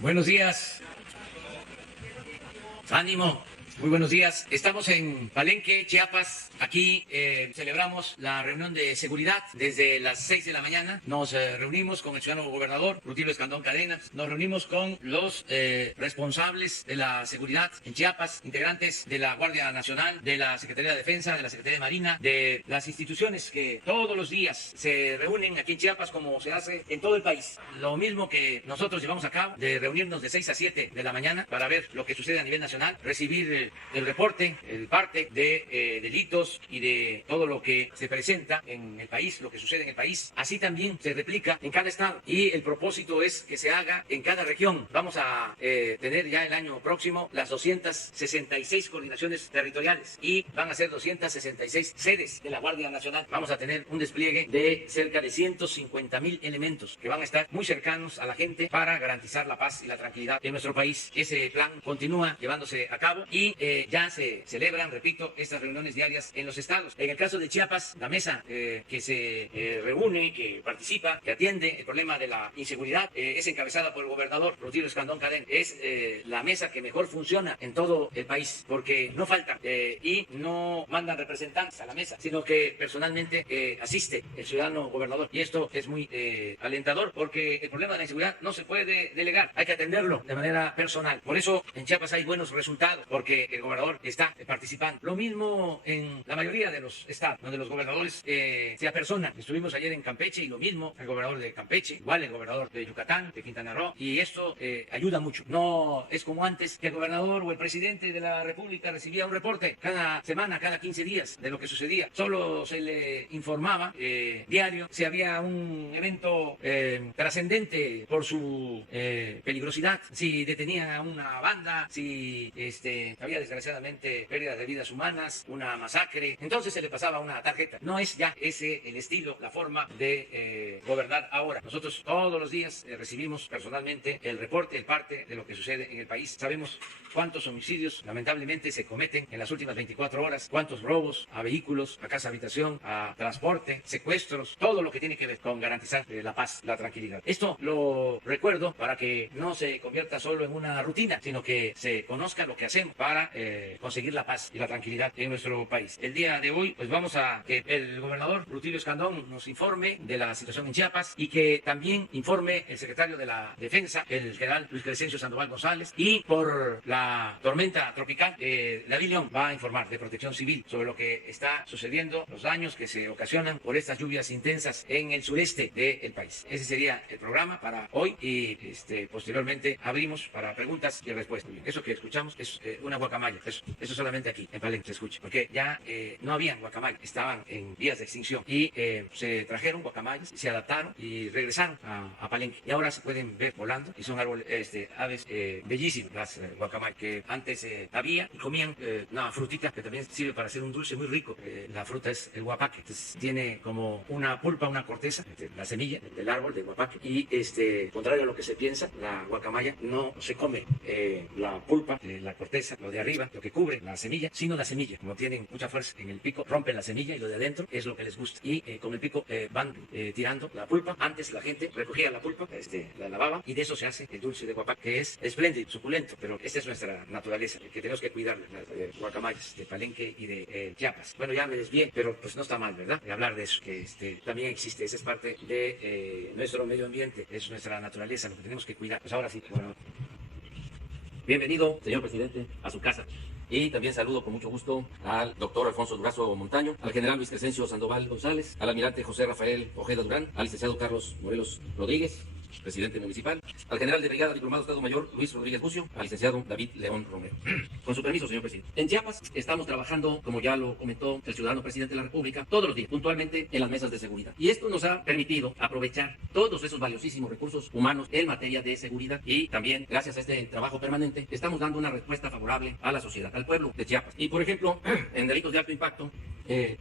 Buenos días. Ánimo. Muy buenos días. Estamos en Palenque, Chiapas. Aquí celebramos la reunión de seguridad desde las 6 de la mañana. Nos reunimos con el ciudadano gobernador, Rutilio Escandón Cadenas. Nos reunimos con los responsables de la seguridad en Chiapas, integrantes de la Guardia Nacional, de la Secretaría de Defensa, de la Secretaría de Marina, de las instituciones que todos los días se reúnen aquí en Chiapas como se hace en todo el país. Lo mismo que nosotros llevamos a cabo, de reunirnos de 6 a 7 de la mañana para ver lo que sucede a nivel nacional, recibir el reporte, el parte de delitos y de todo lo que se presenta en el país, lo que sucede en el país. Así también se replica en cada estado y el propósito es que se haga en cada región. Vamos a tener ya el año próximo las 266 coordinaciones territoriales y van a ser 266 sedes de la Guardia Nacional. Vamos a tener un despliegue de cerca de 150,000 elementos que van a estar muy cercanos a la gente para garantizar la paz y la tranquilidad en nuestro país. Ese plan continúa llevándose a cabo y ya se celebran, repito, estas reuniones diarias en los estados. En el caso de Chiapas, la mesa que se reúne, que participa, que atiende el problema de la inseguridad, es encabezada por el gobernador Rutilio Escandón Cadenas. Es la mesa que mejor funciona en todo el país, porque no faltan y no mandan representantes a la mesa, sino que personalmente asiste el ciudadano gobernador. Y esto es muy alentador, porque el problema de la inseguridad no se puede delegar, hay que atenderlo de manera personal. Por eso en Chiapas hay buenos resultados, porque el gobernador está participando. Lo mismo en la mayoría de los estados, donde los gobernadores se apersonan. Estuvimos ayer en Campeche y lo mismo el gobernador de Campeche, igual el gobernador de Yucatán, de Quintana Roo, y esto ayuda mucho. No es como antes, que el gobernador o el presidente de la República recibía un reporte cada semana, cada 15 días de lo que sucedía. Solo se le informaba diario si había un evento trascendente por su peligrosidad, si detenían a una banda, si había desgraciadamente pérdida de vidas humanas, una masacre. Entonces se le pasaba una tarjeta. No es ya ese el estilo, la forma de gobernar ahora. Nosotros todos los días recibimos personalmente el reporte, el parte de lo que sucede en el país. Sabemos cuántos homicidios lamentablemente se cometen en las últimas 24 horas, cuántos robos a vehículos, a casa habitación, a transporte, secuestros, todo lo que tiene que ver con garantizar la paz, la tranquilidad. Esto lo recuerdo para que no se convierta solo en una rutina, sino que se conozca lo que hacemos para conseguir la paz y la tranquilidad en nuestro país. El día de hoy, pues vamos a que el gobernador Rutilio Escandón nos informe de la situación en Chiapas y que también informe el secretario de la Defensa, el general Luis Crescencio Sandoval González, y por la tormenta tropical, David León va a informar de Protección Civil sobre lo que está sucediendo, los daños que se ocasionan por estas lluvias intensas en el sureste del país. Ese sería el programa para hoy y posteriormente abrimos para preguntas y respuestas. Eso que escuchamos es una guacamaya. Eso solamente aquí en Palenque se escucha, porque ya no habían guacamayas, estaban en vías de extinción y se trajeron guacamayas, se adaptaron y regresaron a Palenque y ahora se pueden ver volando y son árboles, aves bellísimas, las guacamayas que antes había y comían una frutita que también sirve para hacer un dulce muy rico. La fruta es el guapaque, entonces tiene como una pulpa, una corteza, la semilla del árbol del guapaque y contrario a lo que se piensa, la guacamaya no se come la pulpa, la corteza, lo de arriba, lo que cubre la semilla, sino la semilla. Como tienen mucha fuerza en el pico, rompen la semilla y lo de adentro es lo que les gusta. Y con el pico van tirando la pulpa. Antes la gente recogía la pulpa, la lavaba y de eso se hace el dulce de guapaque, que es espléndido, suculento, pero esta es nuestra naturaleza, que tenemos que cuidarla, las guacamayas de Palenque y de Chiapas. Bueno, ya me desvié, pero pues no está mal, ¿verdad? De hablar de eso, que también existe, esa es parte de nuestro medio ambiente, es nuestra naturaleza, lo que tenemos que cuidar. Pues ahora sí, bueno. Bienvenido, señor presidente, a su casa. Y también saludo con mucho gusto al doctor Alfonso Durazo Montaño, al general Luis Crescencio Sandoval González, al almirante José Rafael Ojeda Durán, al licenciado Carlos Morelos Rodríguez, presidente municipal, al general de brigada diplomado Estado Mayor Luis Rodríguez Bucio, al licenciado David León Romero. Con su permiso, señor presidente. En Chiapas estamos trabajando, como ya lo comentó el ciudadano presidente de la República, todos los días, puntualmente en las mesas de seguridad. Y esto nos ha permitido aprovechar todos esos valiosísimos recursos humanos en materia de seguridad y también, gracias a este trabajo permanente, estamos dando una respuesta favorable a la sociedad, al pueblo de Chiapas. Y, por ejemplo, en delitos de alto impacto,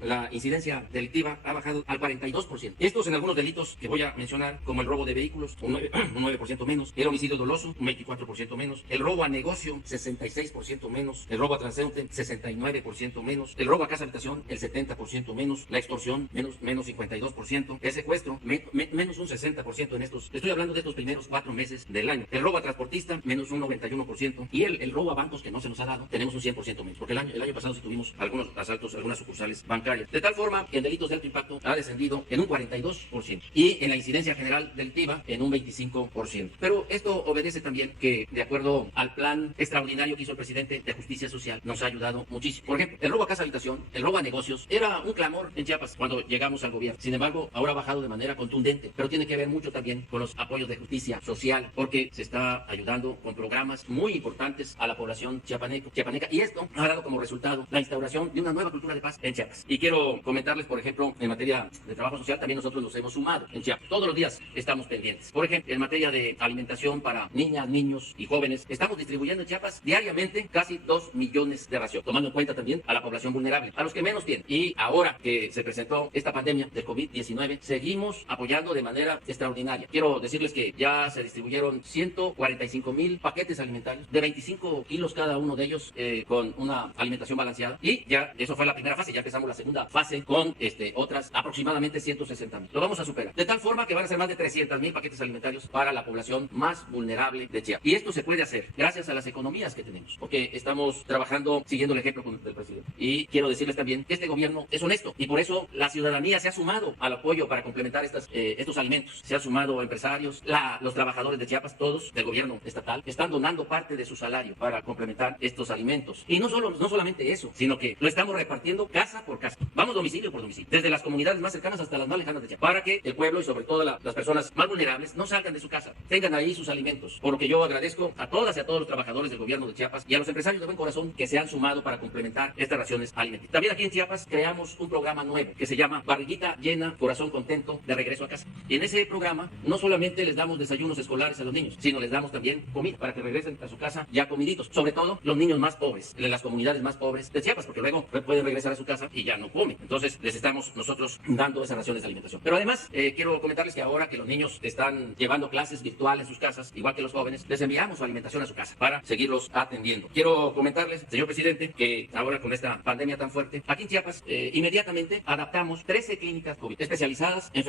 la incidencia delictiva ha bajado al 42%. Estos en algunos delitos que voy a mencionar, como el robo de vehículos, un 9% menos, el homicidio doloso, un 24% menos, el robo a negocio, 66% menos, el robo a transeúnte, 69% menos, el robo a casa habitación, el 70% menos, la extorsión, menos 52%, el secuestro, menos un 60% en estos, estoy hablando de estos primeros 4 meses del año, el robo a transportista, menos un 91%, y el robo a bancos que no se nos ha dado, tenemos un 100% menos, porque el año pasado sí tuvimos algunos asaltos, algunas sucursales bancarias, de tal forma que en delitos de alto impacto ha descendido en un 42% y en la incidencia general delictiva en un 25%. Pero esto obedece también que, de acuerdo al plan extraordinario que hizo el presidente de Justicia Social, nos ha ayudado muchísimo. Por ejemplo, el robo a casa habitación, el robo a negocios, era un clamor en Chiapas cuando llegamos al gobierno. Sin embargo, ahora ha bajado de manera contundente, pero tiene que ver mucho también con los apoyos de justicia social, porque se está ayudando con programas muy importantes a la población chiapaneca, y esto ha dado como resultado la instauración de una nueva cultura de paz en Chiapas. Y quiero comentarles, por ejemplo, en materia de trabajo social, también nosotros nos hemos sumado en Chiapas. Todos los días estamos pendientes. Por ejemplo, en materia de alimentación para niñas, niños y jóvenes, estamos distribuyendo en Chiapas diariamente casi 2 millones de raciones, tomando en cuenta también a la población vulnerable, a los que menos tienen. Y ahora que se presentó esta pandemia de COVID-19, seguimos apoyando de manera extraordinaria. Quiero decirles que ya se distribuyeron 145,000 paquetes alimentarios de 25 kilos cada uno de ellos, con una alimentación balanceada, y ya eso fue la primera fase. Ya empezamos la segunda fase con otras aproximadamente 160,000. Lo vamos a superar, de tal forma que van a ser más de 300,000 paquetes alimentarios para la población más vulnerable de Chiapas. Y esto se puede hacer gracias a las economías que tenemos, porque estamos trabajando siguiendo el ejemplo del presidente. Y quiero decirles también que este gobierno es honesto, y por eso la ciudadanía se ha sumado al apoyo para complementar estos alimentos. Se han sumado empresarios, los trabajadores de Chiapas, todos del gobierno estatal, están donando parte de su salario para complementar estos alimentos. Y no solamente eso, sino que lo estamos repartiendo casa por casa. Vamos domicilio por domicilio, desde las comunidades más cercanas hasta las más lejanas de Chiapas, para que el pueblo y sobre todo las personas más vulnerables no salgan de su casa, tengan ahí sus alimentos. Por lo que yo agradezco a todas y a todos los trabajadores del gobierno de Chiapas y a los empresarios de buen corazón que se han sumado para complementar estas raciones alimenticias. También aquí en Chiapas creamos un programa nuevo que se llama Barriguita Llena, Corazón Contento, de regreso a casa. Y en ese programa no solamente les damos desayunos escolares a los niños, sino les damos también comida para que regresen a su casa ya comiditos. Sobre todo los niños más pobres, de las comunidades más pobres de Chiapas, porque luego pueden regresar a su casa y ya no comen. Entonces les estamos nosotros dando esas raciones de alimentación. Pero además quiero comentarles que ahora que los niños están llevando clases virtuales en sus casas, igual que los jóvenes, les enviamos su alimentación a su casa para seguirlos atendiendo. Quiero comentarles, señor presidente, que ahora con esta pandemia tan fuerte, aquí en Chiapas inmediatamente adaptamos 13 clínicas COVID especializadas en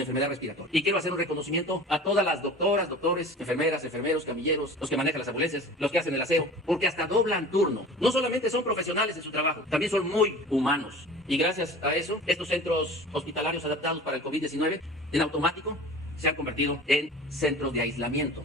enfermedad respiratoria. Y quiero hacer un reconocimiento a todas las doctoras, doctores, enfermeras, enfermeros, camilleros, los que manejan las ambulancias, los que hacen el aseo, porque hasta doblan turno. No solamente son profesionales en su trabajo, también son muy humanos. Y gracias a eso, estos centros hospitalarios adaptados para el COVID-19 en automático se han convertido en centros de aislamiento.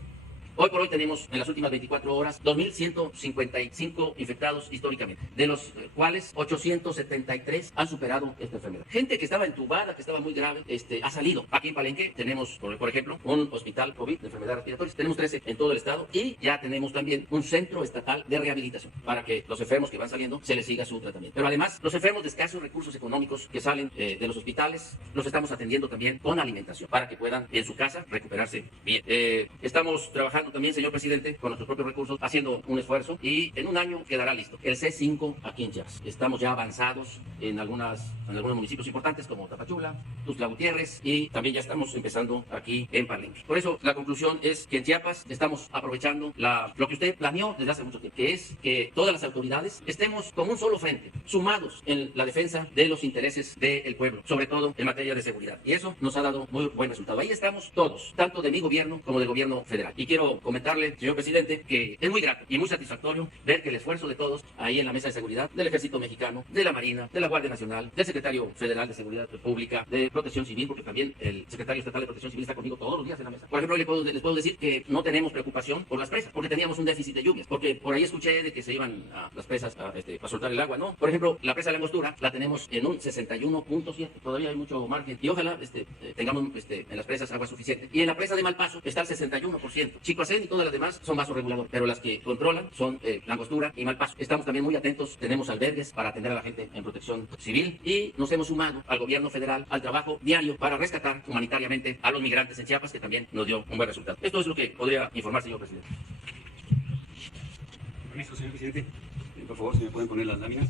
Hoy por hoy tenemos en las últimas 24 horas 2.155 infectados históricamente, de los cuales 873 han superado esta enfermedad. Gente que estaba entubada, que estaba muy grave, ha salido. Aquí en Palenque tenemos, por ejemplo, un hospital COVID de enfermedades respiratorias. Tenemos 13 en todo el estado y ya tenemos también un centro estatal de rehabilitación para que los enfermos que van saliendo se les siga su tratamiento. Pero además, los enfermos de escasos recursos económicos que salen de los hospitales, los estamos atendiendo también con alimentación para que puedan en su casa recuperarse bien. Estamos trabajando también, señor presidente, con nuestros propios recursos, haciendo un esfuerzo, y en un año quedará listo el C5 aquí en Chiapas. Estamos ya avanzados en algunos municipios importantes como Tapachula, Tuxtla Gutiérrez, y también ya estamos empezando aquí en Palenque. Por eso la conclusión es que en Chiapas estamos aprovechando lo que usted planeó desde hace mucho tiempo, que es que todas las autoridades estemos como un solo frente, sumados en la defensa de los intereses del pueblo, sobre todo en materia de seguridad. Y eso nos ha dado muy buen resultado. Ahí estamos todos, tanto de mi gobierno como del gobierno federal. Y quiero comentarle, señor presidente, que es muy grato y muy satisfactorio ver que el esfuerzo de todos ahí en la mesa de seguridad, del Ejército Mexicano, de la Marina, de la Guardia Nacional, del Secretario Federal de Seguridad Pública, de Protección Civil, porque también el Secretario Estatal de Protección Civil está conmigo todos los días en la mesa. Por ejemplo, les puedo decir que no tenemos preocupación por las presas, porque teníamos un déficit de lluvias, porque por ahí escuché de que se iban a las presas a soltar el agua, ¿no? Por ejemplo, la presa de la Angostura la tenemos en un 61.7, todavía hay mucho margen, y ojalá tengamos en las presas agua suficiente. Y en la presa de Malpaso está el 61%. Chicoacén y todas las demás son vaso regulador, pero las que controlan son la Angostura y Malpaso. Estamos también muy atentos, tenemos albergues para atender a la gente en protección civil, y nos hemos sumado al gobierno federal al trabajo diario para rescatar humanitariamente a los migrantes en Chiapas, que también nos dio un buen resultado. Esto es lo que podría informar, señor presidente. Permiso, señor presidente. Por favor, si me pueden poner las láminas.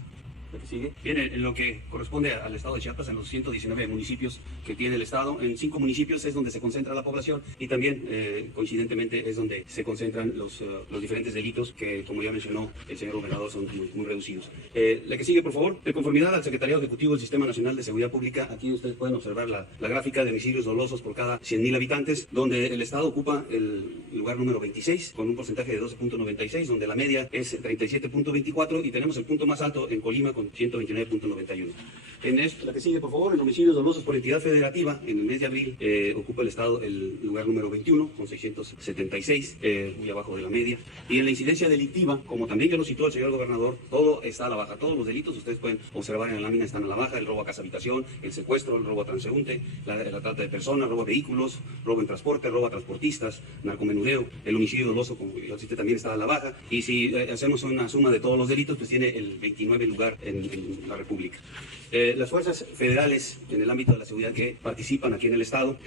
La que sigue. Bien, en lo que corresponde al estado de Chiapas, en los 119 municipios que tiene el estado, en 5 municipios es donde se concentra la población y también, coincidentemente, es donde se concentran los diferentes delitos que, como ya mencionó el señor gobernador, son muy reducidos. La que sigue, por favor. De conformidad al Secretariado Ejecutivo del Sistema Nacional de Seguridad Pública, aquí ustedes pueden observar la gráfica de homicidios dolosos por cada 100,000 habitantes, donde el estado ocupa el lugar número 26 con un porcentaje de 12.96, donde la media es 37.24 y tenemos el punto más alto en Colima con 129.91. En esto, la que sigue, por favor, en homicidios dolosos por entidad federativa, en el mes de abril ocupa el estado el lugar número 21 con 676, muy abajo de la media. Y en la incidencia delictiva, como también ya lo citó el señor gobernador, todo está a la baja. Todos los delitos, ustedes pueden observar en la lámina, están a la baja: el robo a casa habitación, el secuestro, el robo a transeúnte, la trata de personas, robo a vehículos, robo en transporte, robo a transportistas, narcomenudeo, el homicidio doloso, como yo cité, también está a la baja. Y si hacemos una suma de todos los delitos, pues tiene el 29 lugar en la República. Las fuerzas federales en el ámbito de la seguridad que participan aquí en el estado,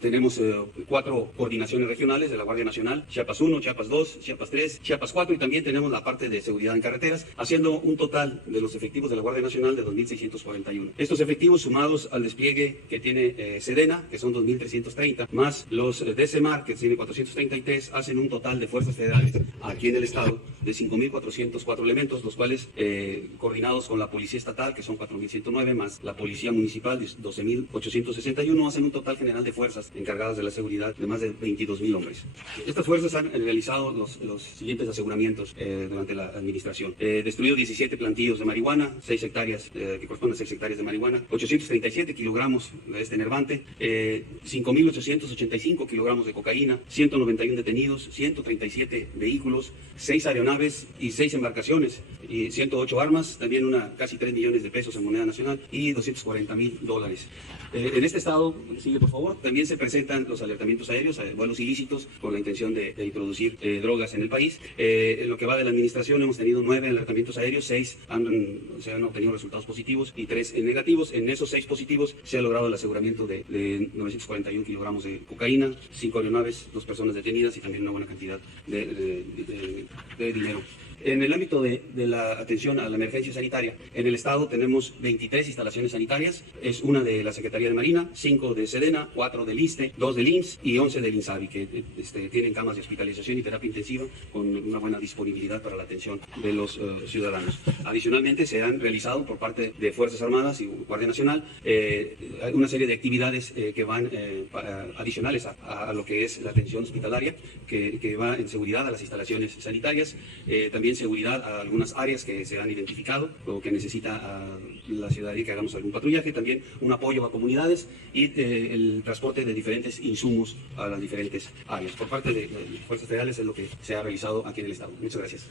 tenemos 4 coordinaciones regionales de la Guardia Nacional: Chiapas 1, Chiapas 2, Chiapas 3, Chiapas 4, y también tenemos la parte de seguridad en carreteras, haciendo un total de los efectivos de la Guardia Nacional de 2.641. Estos efectivos, sumados al despliegue que tiene Sedena, que son 2.330, más los de CEMAR, que tiene 433, hacen un total de fuerzas federales aquí en el estado de 5.404 elementos, los cuales, coordinados con la Policía Estatal, que son 4.109, más la Policía Municipal, 12.861, hacen un total general de fuerzas encargadas de la seguridad de más de 22,000 hombres. Estas fuerzas han realizado los siguientes aseguramientos durante la administración: destruido 17 plantillos de marihuana, 6 hectáreas, que corresponden a 6 hectáreas de marihuana, 837 kilogramos de este enervante, 5.885 kilogramos de cocaína, 191 detenidos, 137 vehículos, 6 aeronaves y 6 embarcaciones, y 108 armas, también casi 3 millones de pesos en moneda nacional y $240,000. En este estado, sigue por favor, también se presentan los alertamientos aéreos a vuelos ilícitos con la intención de introducir drogas en el país. En lo que va de la administración hemos tenido 9 alertamientos aéreos, 6 se han obtenido resultados positivos y 3 negativos. En esos 6 positivos se ha logrado el aseguramiento de 941 kilogramos de cocaína, 5 aeronaves, 2 personas detenidas y también una buena cantidad de dinero. En el ámbito de la atención a la emergencia sanitaria, en el estado tenemos 23 instalaciones sanitarias, es una de la Secretaría de Marina, 5 de Sedena, 4 del ISSSTE, 2 del IMSS y 11 del INSABI, que tienen camas de hospitalización y terapia intensiva con una buena disponibilidad para la atención de los ciudadanos. Adicionalmente, se han realizado por parte de Fuerzas Armadas y Guardia Nacional una serie de actividades que van adicionales a lo que es la atención hospitalaria, que va en seguridad a las instalaciones sanitarias, también seguridad a algunas áreas que se han identificado o que necesita la ciudadanía que hagamos algún patrullaje, también un apoyo a comunidades y el transporte de diferentes insumos a las diferentes áreas. Por parte de Fuerzas Federales es lo que se ha realizado aquí en el estado. Muchas gracias.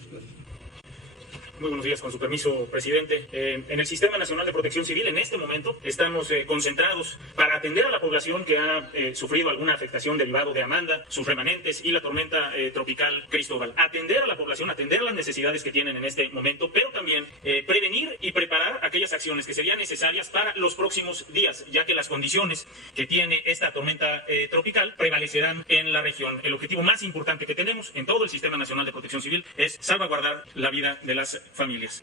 Muy buenos días, con su permiso, presidente. En el Sistema Nacional de Protección Civil, en este momento, estamos concentrados para atender a la población que ha sufrido alguna afectación derivado de Amanda, sus remanentes y la tormenta tropical Cristóbal. Atender a la población, atender las necesidades que tienen en este momento, pero también prevenir y preparar aquellas acciones que serían necesarias para los próximos días, ya que las condiciones que tiene esta tormenta tropical prevalecerán en la región. El objetivo más importante que tenemos en todo el Sistema Nacional de Protección Civil es salvaguardar la vida de las familias.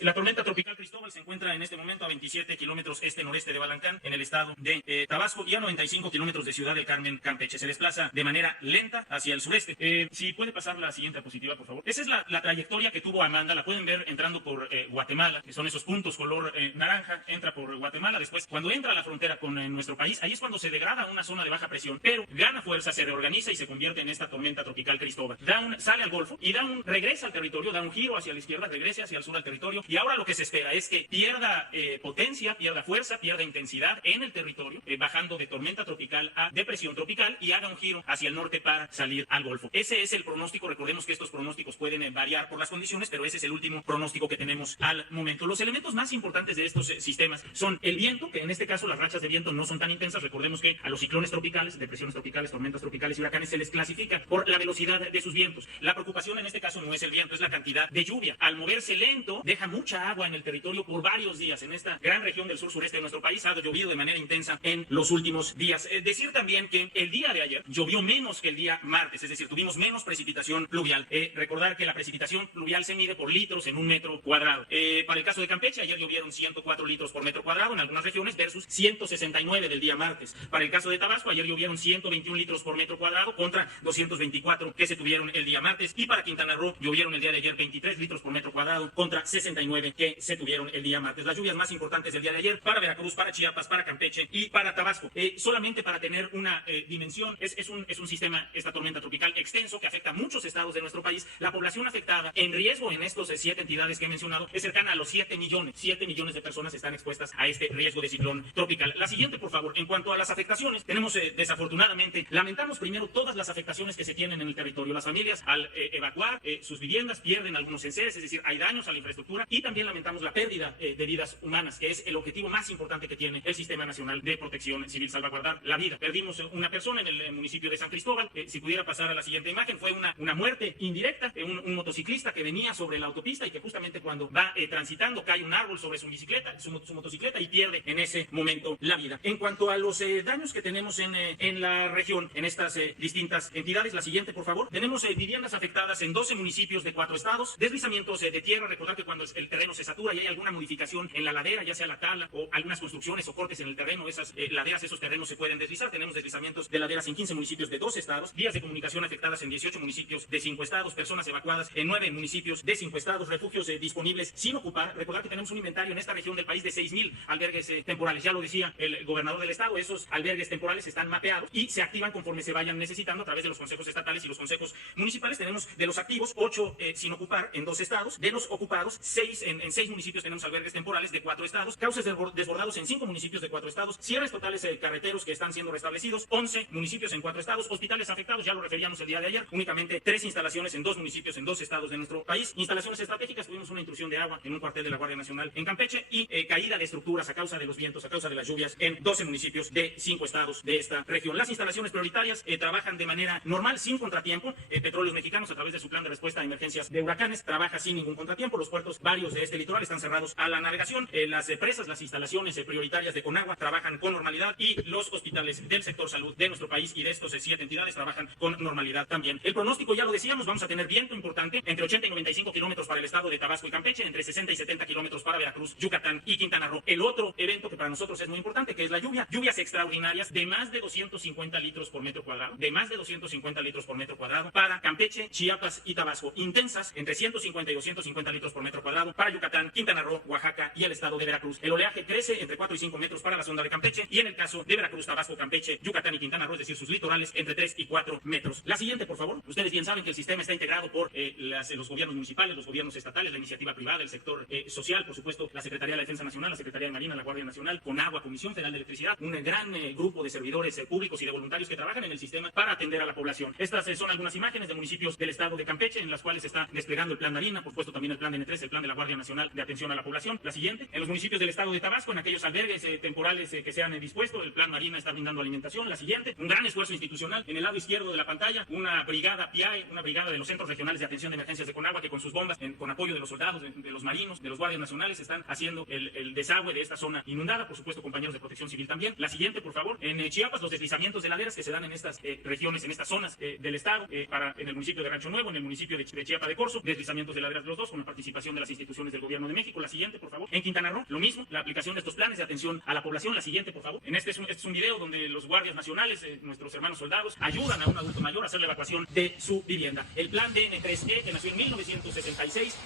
La tormenta tropical Cristóbal se encuentra en este momento a 27 kilómetros este-noreste de Balancán, en el estado de Tabasco, y a 95 kilómetros de Ciudad del Carmen, Campeche. Se desplaza de manera lenta hacia el sureste. Si puede pasar la siguiente diapositiva, por favor. Esa es la trayectoria que tuvo Amanda. La pueden ver entrando por Guatemala, que son esos puntos color naranja. Entra por Guatemala. Después, cuando entra a la frontera con nuestro país, ahí es cuando se degrada a una zona de baja presión, pero gana fuerza, se reorganiza y se convierte en esta tormenta tropical Cristóbal. Sale al Golfo y regresa al territorio, da un giro hacia la izquierda, regrese hacia el sur al territorio, y ahora lo que se espera es que pierda potencia, pierda fuerza, pierda intensidad en el territorio, bajando de tormenta tropical a depresión tropical, y haga un giro hacia el norte para salir al Golfo. Ese es el pronóstico. Recordemos que estos pronósticos pueden variar por las condiciones, pero ese es el último pronóstico que tenemos al momento. Los elementos más importantes de estos sistemas son el viento, que en este caso las rachas de viento no son tan intensas. Recordemos que a los ciclones tropicales, depresiones tropicales, tormentas tropicales y huracanes se les clasifica por la velocidad de sus vientos. La preocupación en este caso no es el viento, es la cantidad de lluvia. al moverse lento, deja mucha agua en el territorio por varios días. En esta gran región del sur-sureste de nuestro país ha llovido de manera intensa en los últimos días. Decir también que el día de ayer llovió menos que el día martes, es decir, tuvimos menos precipitación pluvial. Recordar que la precipitación pluvial se mide por litros en un metro cuadrado. Para el caso de Campeche, ayer llovieron 104 litros por metro cuadrado en algunas regiones versus 169 del día martes. Para el caso de Tabasco, ayer llovieron 121 litros por metro cuadrado contra 224 que se tuvieron el día martes. Y para Quintana Roo, llovieron el día de ayer 23 litros por metro cuadrado contra 69 que se tuvieron el día martes. Las lluvias más importantes del día de ayer para Veracruz, para Chiapas, para Campeche y para Tabasco. Solamente para tener una dimensión, es un sistema, esta tormenta tropical extenso que afecta a muchos estados de nuestro país. La población afectada en riesgo en estos 7 entidades que he mencionado es cercana a los 7 millones. 7 millones de personas están expuestas a este riesgo de ciclón tropical. La siguiente, por favor. En cuanto a las afectaciones, tenemos desafortunadamente, lamentamos primero todas las afectaciones que se tienen en el territorio. Las familias al evacuar sus viviendas pierden algunos enseres, es decir, hay daños a la infraestructura y también lamentamos la pérdida de vidas humanas, que es el objetivo más importante que tiene el Sistema Nacional de Protección Civil, salvaguardar la vida. Perdimos una persona en el municipio de San Cristóbal. Si pudiera pasar a la siguiente imagen, fue una muerte indirecta, un motociclista que venía sobre la autopista y que justamente cuando va transitando cae un árbol sobre su bicicleta, su motocicleta y pierde en ese momento la vida. En cuanto a los daños que tenemos en la región, en estas distintas entidades, la siguiente, por favor. Tenemos viviendas afectadas en 12 municipios de 4 estados, deslizamientos de tierra. Recordar que cuando el terreno se satura y hay alguna modificación en la ladera, ya sea la tala o algunas construcciones o cortes en el terreno, esas laderas, esos terrenos se pueden deslizar. Tenemos deslizamientos de laderas en 15 municipios de 12 estados, vías de comunicación afectadas en 18 municipios de 5 estados, personas evacuadas en 9 municipios de 5 estados, refugios disponibles sin ocupar. Recordar que tenemos un inventario en esta región del país de 6,000 albergues temporales. Ya lo decía el gobernador del estado, esos albergues temporales están mapeados y se activan conforme se vayan necesitando a través de los consejos estatales y los consejos municipales. Tenemos de los activos 8 sin ocupar en 2 estados, de los ocupados 6 en 6 municipios tenemos albergues temporales de 4 estados, cauces desbordados en 5 municipios de 4 estados, cierres totales carreteros que están siendo restablecidos, 11 municipios en 4 estados, hospitales afectados, ya lo referíamos el día de ayer, únicamente 3 instalaciones en 2 municipios en 2 estados de nuestro país, instalaciones estratégicas, tuvimos una intrusión de agua en un cuartel de la Guardia Nacional en Campeche y caída de estructuras a causa de los vientos, a causa de las lluvias en 12 municipios de 5 estados de esta región. Las instalaciones prioritarias trabajan de manera normal, sin contratiempo. Petróleos Mexicanos, a través de su plan de respuesta a emergencias de huracanes, trabaja sin ningún contratiempo. Los puertos varios de este litoral están cerrados a la navegación. Las presas, las instalaciones prioritarias de Conagua trabajan con normalidad y los hospitales del sector salud de nuestro país y de estos 7 entidades trabajan con normalidad también. El pronóstico, ya lo decíamos, vamos a tener viento importante entre 80 y 95 kilómetros para el estado de Tabasco y Campeche, entre 60 y 70 kilómetros para Veracruz, Yucatán y Quintana Roo. El otro evento que para nosotros es muy importante, que es la lluvia. Lluvias extraordinarias de más de 250 litros por metro cuadrado, para Campeche, Chiapas y Tabasco. Intensas entre 150 y 250 litros por metro cuadrado para Yucatán, Quintana Roo, Oaxaca y el estado de Veracruz. El oleaje crece entre 4 y 5 metros para la sonda de Campeche y en el caso de Veracruz, Tabasco, Campeche, Yucatán y Quintana Roo, es decir, sus litorales, entre 3 y 4 metros. La siguiente, por favor. Ustedes bien saben que el sistema está integrado por los gobiernos municipales, los gobiernos estatales, la iniciativa privada, el sector social, por supuesto, la Secretaría de la Defensa Nacional, la Secretaría de Marina, la Guardia Nacional, Conagua, Comisión Federal de Electricidad, un gran grupo de servidores públicos y de voluntarios que trabajan en el sistema para atender a la población. Estas son algunas imágenes de municipios del estado de Campeche en las cuales se está desplegando el plan Marina, por supuesto también el plan N3, el plan de la Guardia Nacional de atención a la población. La siguiente, en los municipios del estado de Tabasco, en aquellos albergues temporales que se han dispuesto, el plan Marina está brindando alimentación. La siguiente, un gran esfuerzo institucional en el lado izquierdo de la pantalla, una brigada PIAE, una brigada de los Centros Regionales de Atención de Emergencias de Conagua, que con sus bombas, con apoyo de los soldados, de los marinos, de los guardias nacionales, están haciendo el desagüe de esta zona inundada, por supuesto compañeros de protección civil también. La siguiente, por favor, en Chiapas, los deslizamientos de laderas que se dan en estas regiones, en estas zonas del estado, en el municipio de Rancho Nuevo, en el municipio de Chiapa de Corzo, deslizamientos de laderas de los dos, con la participación de las instituciones del gobierno de México. La siguiente, por favor. En Quintana Roo, lo mismo, la aplicación de estos planes de atención a la población. La siguiente, por favor. En este es un video donde los guardias nacionales, nuestros hermanos soldados, ayudan a un adulto mayor a hacer la evacuación de su vivienda. El plan DN3E, que nació en 1966,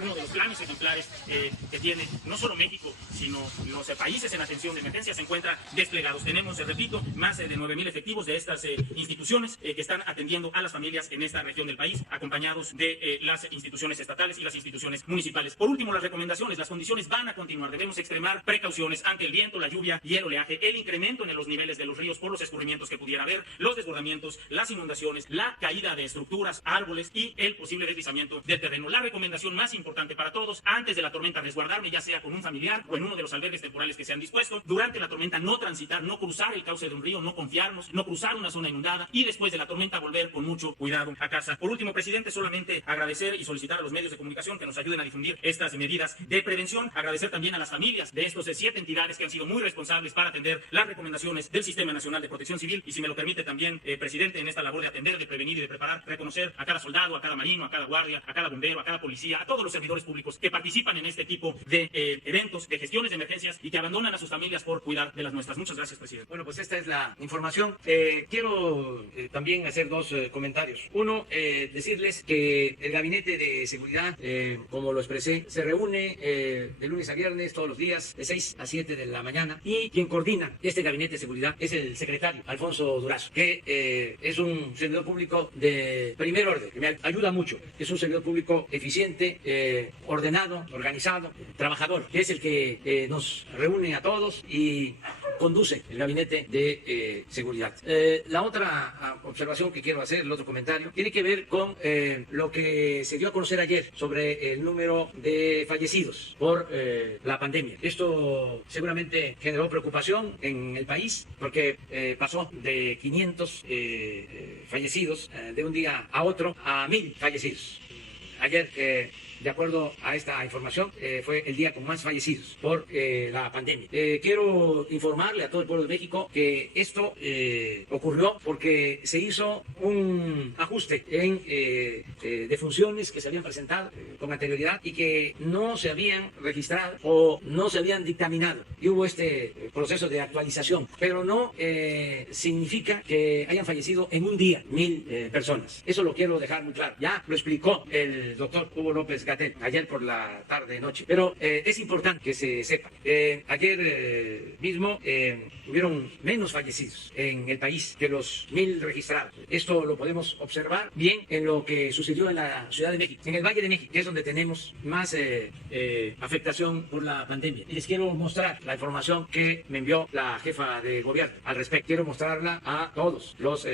uno de los planes ejemplares que tiene no solo México, sino los países en atención de emergencia, se encuentra desplegados. Tenemos, repito, más de 9,000 efectivos de estas instituciones que están atendiendo a las familias en esta región del país, acompañados de las instituciones estatales y las instituciones municipales. Por último, las recomendaciones. Las condiciones van a continuar. Debemos extremar precauciones ante el viento, la lluvia y el oleaje, el incremento en los niveles de los ríos por los escurrimientos que pudiera haber, los desbordamientos, las inundaciones, la caída de estructuras, árboles y el posible deslizamiento del terreno. La recomendación más importante para todos, antes de la tormenta resguardarme, ya sea con un familiar o en uno de los albergues temporales que se han dispuesto. Durante la tormenta no transitar, no cruzar el cauce de un río, no confiarnos, no cruzar una zona inundada y después de la tormenta volver con mucho cuidado a casa. Por último, presidente, solamente agradecer y solicitar a los medios medios de comunicación que nos ayuden a difundir estas medidas de prevención. Agradecer también a las familias de estos 7 entidades que han sido muy responsables para atender las recomendaciones del Sistema Nacional de Protección Civil y, si me lo permite también, presidente, en esta labor de atender, de prevenir y de preparar, reconocer a cada soldado, a cada marino, a cada guardia, a cada bombero, a cada policía, a todos los servidores públicos que participan en este tipo de eventos, de gestiones de emergencias y que abandonan a sus familias por cuidar de las nuestras. Muchas gracias, presidente. Bueno, pues esta es la información. Quiero también hacer dos comentarios. Uno, decirles que el Gabinete de Seguridad, como lo expresé, se reúne de lunes a viernes todos los días de 6 a 7 de la mañana, y quien coordina este Gabinete de Seguridad es el secretario Alfonso Durazo, que es un servidor público de primer orden, que me ayuda mucho. Es un servidor público eficiente, ordenado, organizado, trabajador, que es el que nos reúne a todos y conduce el Gabinete de Seguridad. La otra observación que quiero hacer, el otro comentario, tiene que ver con lo que se dio a conocer ayer sobre el número de fallecidos por la pandemia. Esto seguramente generó preocupación en el país, porque pasó de 500 fallecidos de un día a otro a 1000 fallecidos. Ayer, de acuerdo a esta información, fue el día con más fallecidos por la pandemia. Quiero informarle a todo el pueblo de México que esto ocurrió porque se hizo un ajuste en defunciones que se habían presentado con anterioridad y que no se habían registrado o no se habían dictaminado. Y hubo este proceso de actualización, pero no significa que hayan fallecido en un día 1000 personas. Eso lo quiero dejar muy claro. Ya lo explicó el doctor Hugo López-Gatell ayer por la tarde-noche, pero es importante que se sepa. Ayer mismo hubieron menos fallecidos en el país que los 1000 registrados. Esto lo podemos observar bien en lo que sucedió en la Ciudad de México, en el Valle de México, que es donde tenemos más afectación por la pandemia. Y les quiero mostrar la información que me envió la jefa de gobierno al respecto. Quiero mostrarla a todos los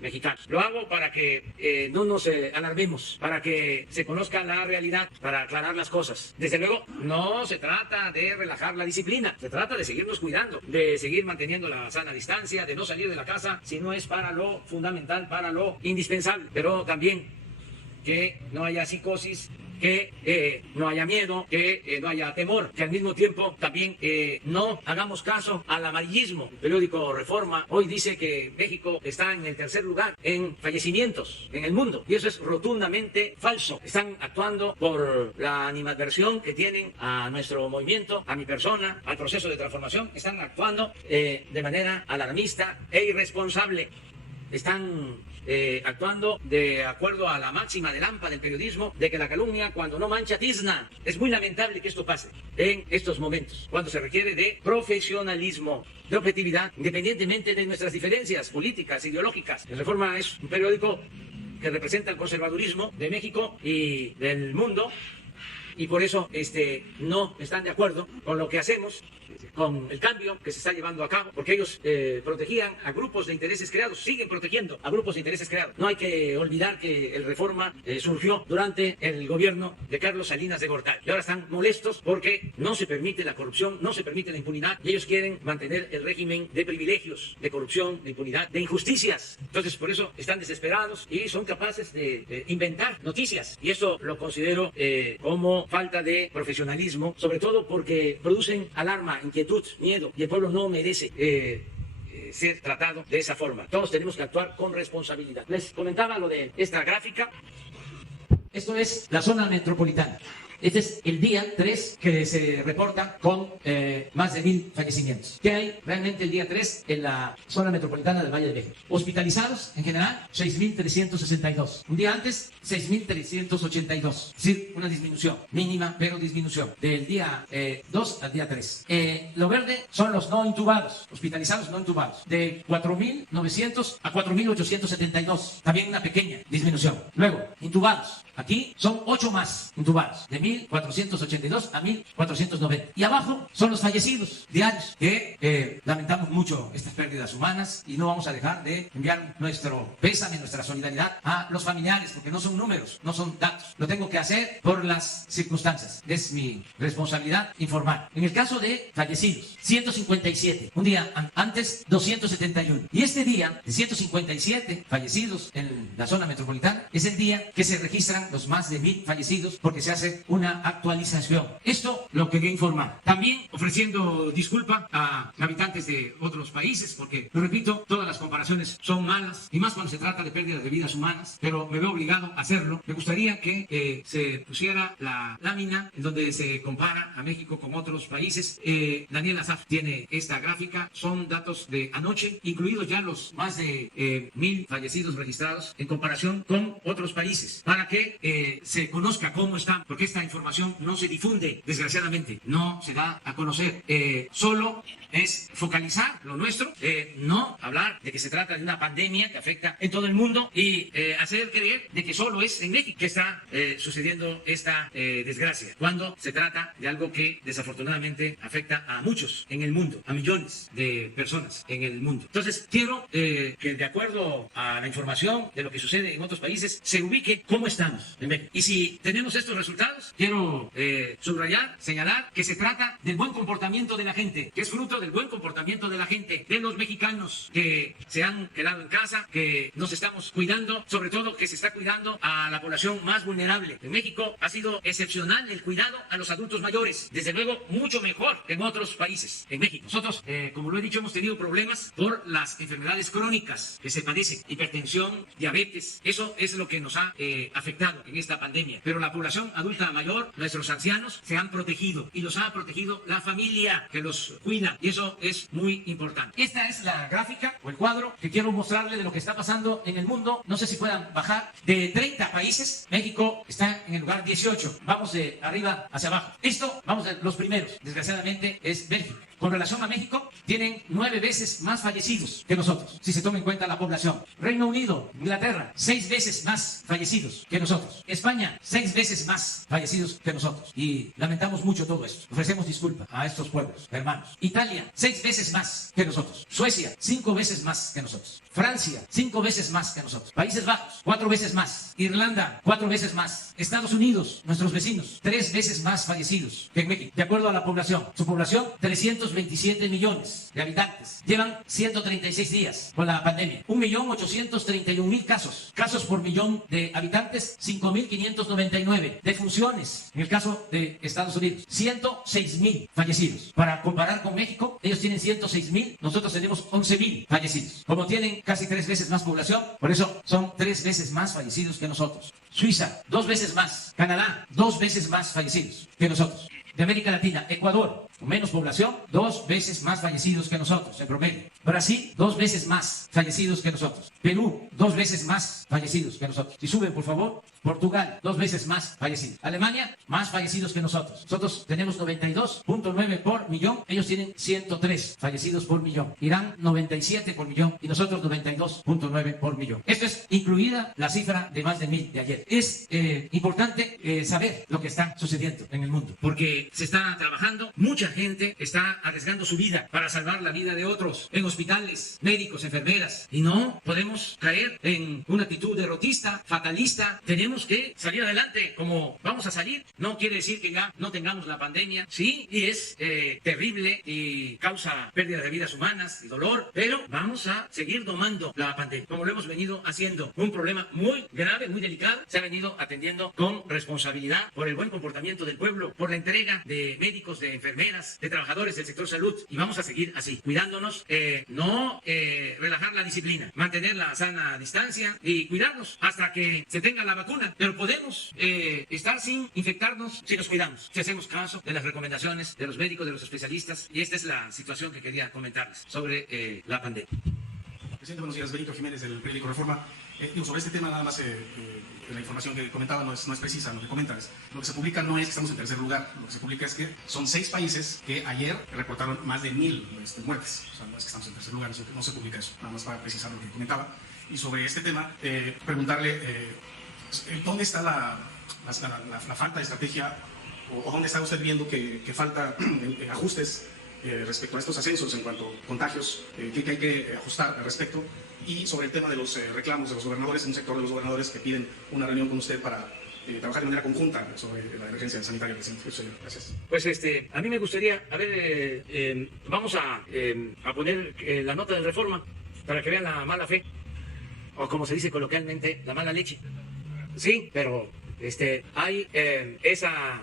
mexicanos. Lo hago para que no nos alarmemos, para que se conozca la realidad, para aclarar las cosas. Desde luego, no se trata de relajar la disciplina, se trata de seguirnos cuidando, de seguir manteniendo la sana distancia, de no salir de la casa si no es para lo fundamental, para lo indispensable, pero también que no haya psicosis, que no haya miedo, que no haya temor, que al mismo tiempo también no hagamos caso al amarillismo. El periódico Reforma hoy dice que México está en el tercer lugar en fallecimientos en el mundo, y eso es rotundamente falso. Están actuando por la animadversión que tienen a nuestro movimiento, a mi persona, al proceso de transformación. Están actuando de manera alarmista e irresponsable. Están actuando de acuerdo a la máxima del AMPA del periodismo, de que la calumnia cuando no mancha tizna. Es muy lamentable que esto pase en estos momentos, cuando se requiere de profesionalismo, de objetividad, independientemente de nuestras diferencias políticas, ideológicas. El Reforma es un periódico que representa el conservadurismo de México y del mundo, y por eso no están de acuerdo con lo que hacemos, con el cambio que se está llevando a cabo, porque ellos protegían a grupos de intereses creados, siguen protegiendo a grupos de intereses creados. No hay que olvidar que el Reforma surgió durante el gobierno de Carlos Salinas de Gortari, y ahora están molestos porque no se permite la corrupción, no se permite la impunidad, y ellos quieren mantener el régimen de privilegios, de corrupción, de impunidad, de injusticias. Entonces, por eso están desesperados y son capaces de inventar noticias, y eso lo considero como falta de profesionalismo, sobre todo porque producen alarma, inquietud, miedo, y el pueblo no merece ser tratado de esa forma. Todos tenemos que actuar con responsabilidad. Les comentaba lo de esta gráfica. Esto es la zona metropolitana. Este es el día 3 que se reporta con más de 1000 fallecimientos. ¿Qué hay realmente el día 3 en la zona metropolitana del Valle de México? Hospitalizados en general, 6.362. Un día antes, 6.382. Es decir, una disminución mínima, pero disminución del día 2 al día 3. Lo verde son los no intubados, hospitalizados no intubados, de 4.900 a 4.872. También una pequeña disminución. Luego, intubados. Aquí son 8 más intubados, de 1.482 a 1.490. Y abajo son los fallecidos diarios, que lamentamos mucho estas pérdidas humanas, y no vamos a dejar de enviar nuestro pésame, nuestra solidaridad a los familiares, porque no son números, no son datos. Lo tengo que hacer por las circunstancias. Es mi responsabilidad informar. En el caso de fallecidos, 157. Un día antes, 271. Y este día de 157 fallecidos en la zona metropolitana es el día que se registran revisan los más de 1000 fallecidos porque se hace una actualización. Esto lo quería informar. También ofreciendo disculpa a habitantes de otros países porque, lo repito, todas las comparaciones son malas y más cuando se trata de pérdidas de vidas humanas, pero me veo obligado a hacerlo. Me gustaría que se pusiera la lámina en donde se compara a México con otros países. Daniel Asaf tiene esta gráfica, son datos de anoche, incluidos ya los más de 1000 fallecidos registrados en comparación con otros países, para que se conozca cómo están, porque esta información no se difunde, desgraciadamente, no se da a conocer. Solo es focalizar lo nuestro, no hablar de que se trata de una pandemia que afecta en todo el mundo y hacer creer de que solo es en México que está sucediendo esta desgracia, cuando se trata de algo que desafortunadamente afecta a muchos en el mundo, a millones de personas en el mundo. Entonces, quiero que de acuerdo a la información de lo que sucede en otros países, se ubique cómo estamos en México. Y si tenemos estos resultados, quiero subrayar, señalar que se trata del buen comportamiento de la gente, que es fruto del buen comportamiento de la gente, de los mexicanos que se han quedado en casa, que nos estamos cuidando, sobre todo que se está cuidando a la población más vulnerable. En México ha sido excepcional el cuidado a los adultos mayores, desde luego mucho mejor que en otros países. En México nosotros, como lo he dicho, hemos tenido problemas por las enfermedades crónicas que se padecen, hipertensión, diabetes. Eso es lo que nos ha afectado en esta pandemia. Pero la población adulta mayor, nuestros ancianos, se han protegido y los ha protegido la familia que los cuida, y eso es muy importante. Esta es la gráfica o el cuadro que quiero mostrarle de lo que está pasando en el mundo. No sé si puedan bajar. De 30 países, México está en el lugar 18. Vamos de arriba hacia abajo. Esto, vamos de los primeros, desgraciadamente, es Bélgica. Con relación a México, tienen 9 veces más fallecidos que nosotros, si se toma en cuenta la población. Reino Unido, Inglaterra, 6 veces más fallecidos que nosotros. España, 6 veces más fallecidos que nosotros. Y lamentamos mucho todo esto. Ofrecemos disculpas a estos pueblos, hermanos. Italia, 6 veces más que nosotros. Suecia, 5 veces más que nosotros. Francia, 5 veces más que nosotros. Países Bajos, 4 veces más. Irlanda, 4 veces más. Estados Unidos, nuestros vecinos, 3 veces más fallecidos que en México. De acuerdo a la población, su población, 327 millones de habitantes. Llevan 136 días con la pandemia. 1.831.000 casos. Casos por millón de habitantes, 5.599. Defunciones, en el caso de Estados Unidos, 106.000 fallecidos. Para comparar con México, ellos tienen 106.000, nosotros tenemos 11.000 fallecidos. Como tienen casi 3 veces más población, por eso son 3 veces más fallecidos que nosotros. Suiza, 2 veces más. Canadá, 2 veces más fallecidos que nosotros. De América Latina, Ecuador, con menos población, 2 veces más fallecidos que nosotros, en promedio. Brasil, 2 veces más fallecidos que nosotros. Perú, 2 veces más fallecidos que nosotros. Si suben, por favor. Portugal, 2 veces más fallecidos. Alemania, más fallecidos que nosotros. Nosotros tenemos 92.9 por millón. Ellos tienen 103 fallecidos por millón. Irán, 97 por millón. Y nosotros 92.9 por millón. Esto es incluida la cifra de más de 1000 de ayer. Es importante saber lo que está sucediendo en el mundo. Porque se está trabajando. Mucha gente está arriesgando su vida para salvar la vida de otros. En hospitales, médicos, enfermeras. Y no podemos caer en una actitud derrotista, fatalista. Tenemos que salir adelante como vamos a salir. No quiere decir que ya no tengamos la pandemia. Sí, y es terrible y causa pérdida de vidas humanas y dolor, pero vamos a seguir domando la pandemia, como lo hemos venido haciendo. Un problema muy grave, muy delicado, se ha venido atendiendo con responsabilidad por el buen comportamiento del pueblo, por la entrega de médicos, de enfermeras, de trabajadores del sector salud, y vamos a seguir así, cuidándonos, no relajar la disciplina, mantener la sana distancia y cuidarnos hasta que se tenga la vacuna. Pero podemos estar sin infectarnos si nos cuidamos, si hacemos caso de las recomendaciones de los médicos, de los especialistas. Y esta es la situación que quería comentarles sobre la pandemia. Presidente, buenos días. Benito Jiménez, del periódico Reforma. Sobre este tema, nada más, la información que comentaba no es precisa. Lo que comenta es, lo que se publica no es que estamos en tercer lugar. Lo que se publica es que son 6 países que ayer reportaron más de 1000 muertes. O sea, no es que estamos en tercer lugar, no se publica eso. Nada más para precisar lo que comentaba. Y sobre este tema, preguntarle ¿dónde está la falta de estrategia o dónde está usted viendo que falta ajustes respecto a estos ascensos en cuanto a contagios, que hay que ajustar al respecto? Y sobre el tema de los reclamos de los gobernadores, un sector de los gobernadores que piden una reunión con usted para trabajar de manera conjunta sobre la emergencia sanitaria. Gracias. Pues a mí me gustaría, vamos a poner la nota de Reforma para que vean la mala fe, o como se dice coloquialmente, la mala leche. Sí, pero hay esa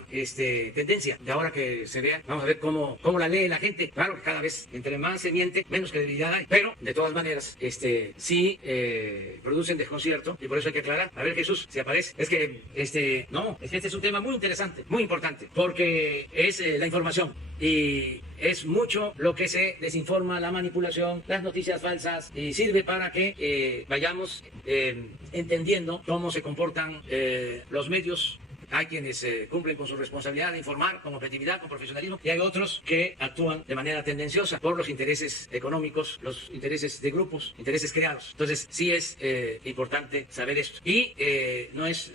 tendencia de ahora que se vea, vamos a ver cómo la lee la gente. Claro que cada vez entre más se miente, menos credibilidad hay, pero de todas maneras sí producen desconcierto y por eso hay que aclarar. A ver, Jesús, si aparece. Es que este es un tema muy interesante, muy importante, porque es la información y es mucho lo que se desinforma, la manipulación, las noticias falsas, y sirve para que vayamos entendiendo cómo se comportan los medios. Hay quienes cumplen con su responsabilidad de informar con objetividad, con profesionalismo, y hay otros que actúan de manera tendenciosa por los intereses económicos, los intereses de grupos, intereses creados. Entonces sí es importante saber esto. Y no es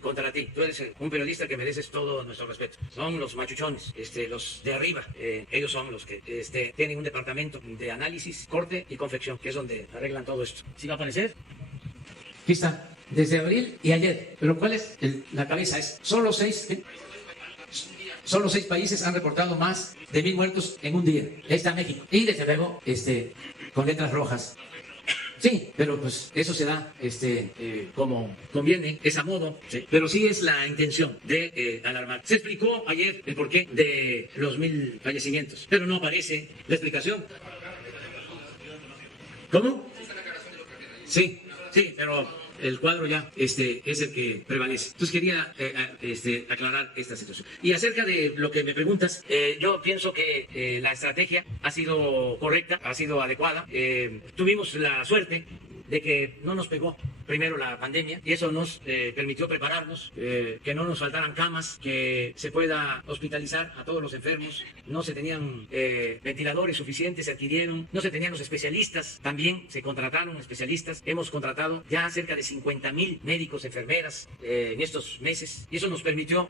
contra ti. Tú eres un periodista que mereces todo nuestro respeto. Son los machuchones, los de arriba. Ellos son los que tienen un departamento de análisis, corte y confección, que es donde arreglan todo esto. ¿Sí va a aparecer? Aquí está. Desde abril y ayer. Pero ¿cuál es la cabeza? Solo seis países han reportado más de 1,000 muertos en un día. Ahí está México. Y desde luego, con letras rojas. Sí, pero pues eso se da como conviene, es a modo, ¿sí? Pero sí es la intención de alarmar. Se explicó ayer el porqué de los 1,000 fallecimientos, pero no aparece la explicación. ¿Cómo? Sí, pero el cuadro ya es el que prevalece. Entonces quería aclarar esta situación. Y acerca de lo que me preguntas, yo pienso que la estrategia ha sido correcta, ha sido adecuada. Tuvimos la suerte de que no nos pegó primero la pandemia y eso nos permitió prepararnos, que no nos faltaran camas, que se pueda hospitalizar a todos los enfermos. No se tenían ventiladores suficientes, se adquirieron, no se tenían los especialistas, también se contrataron especialistas. Hemos contratado ya cerca de 50,000 médicos, enfermeras en estos meses y eso nos permitió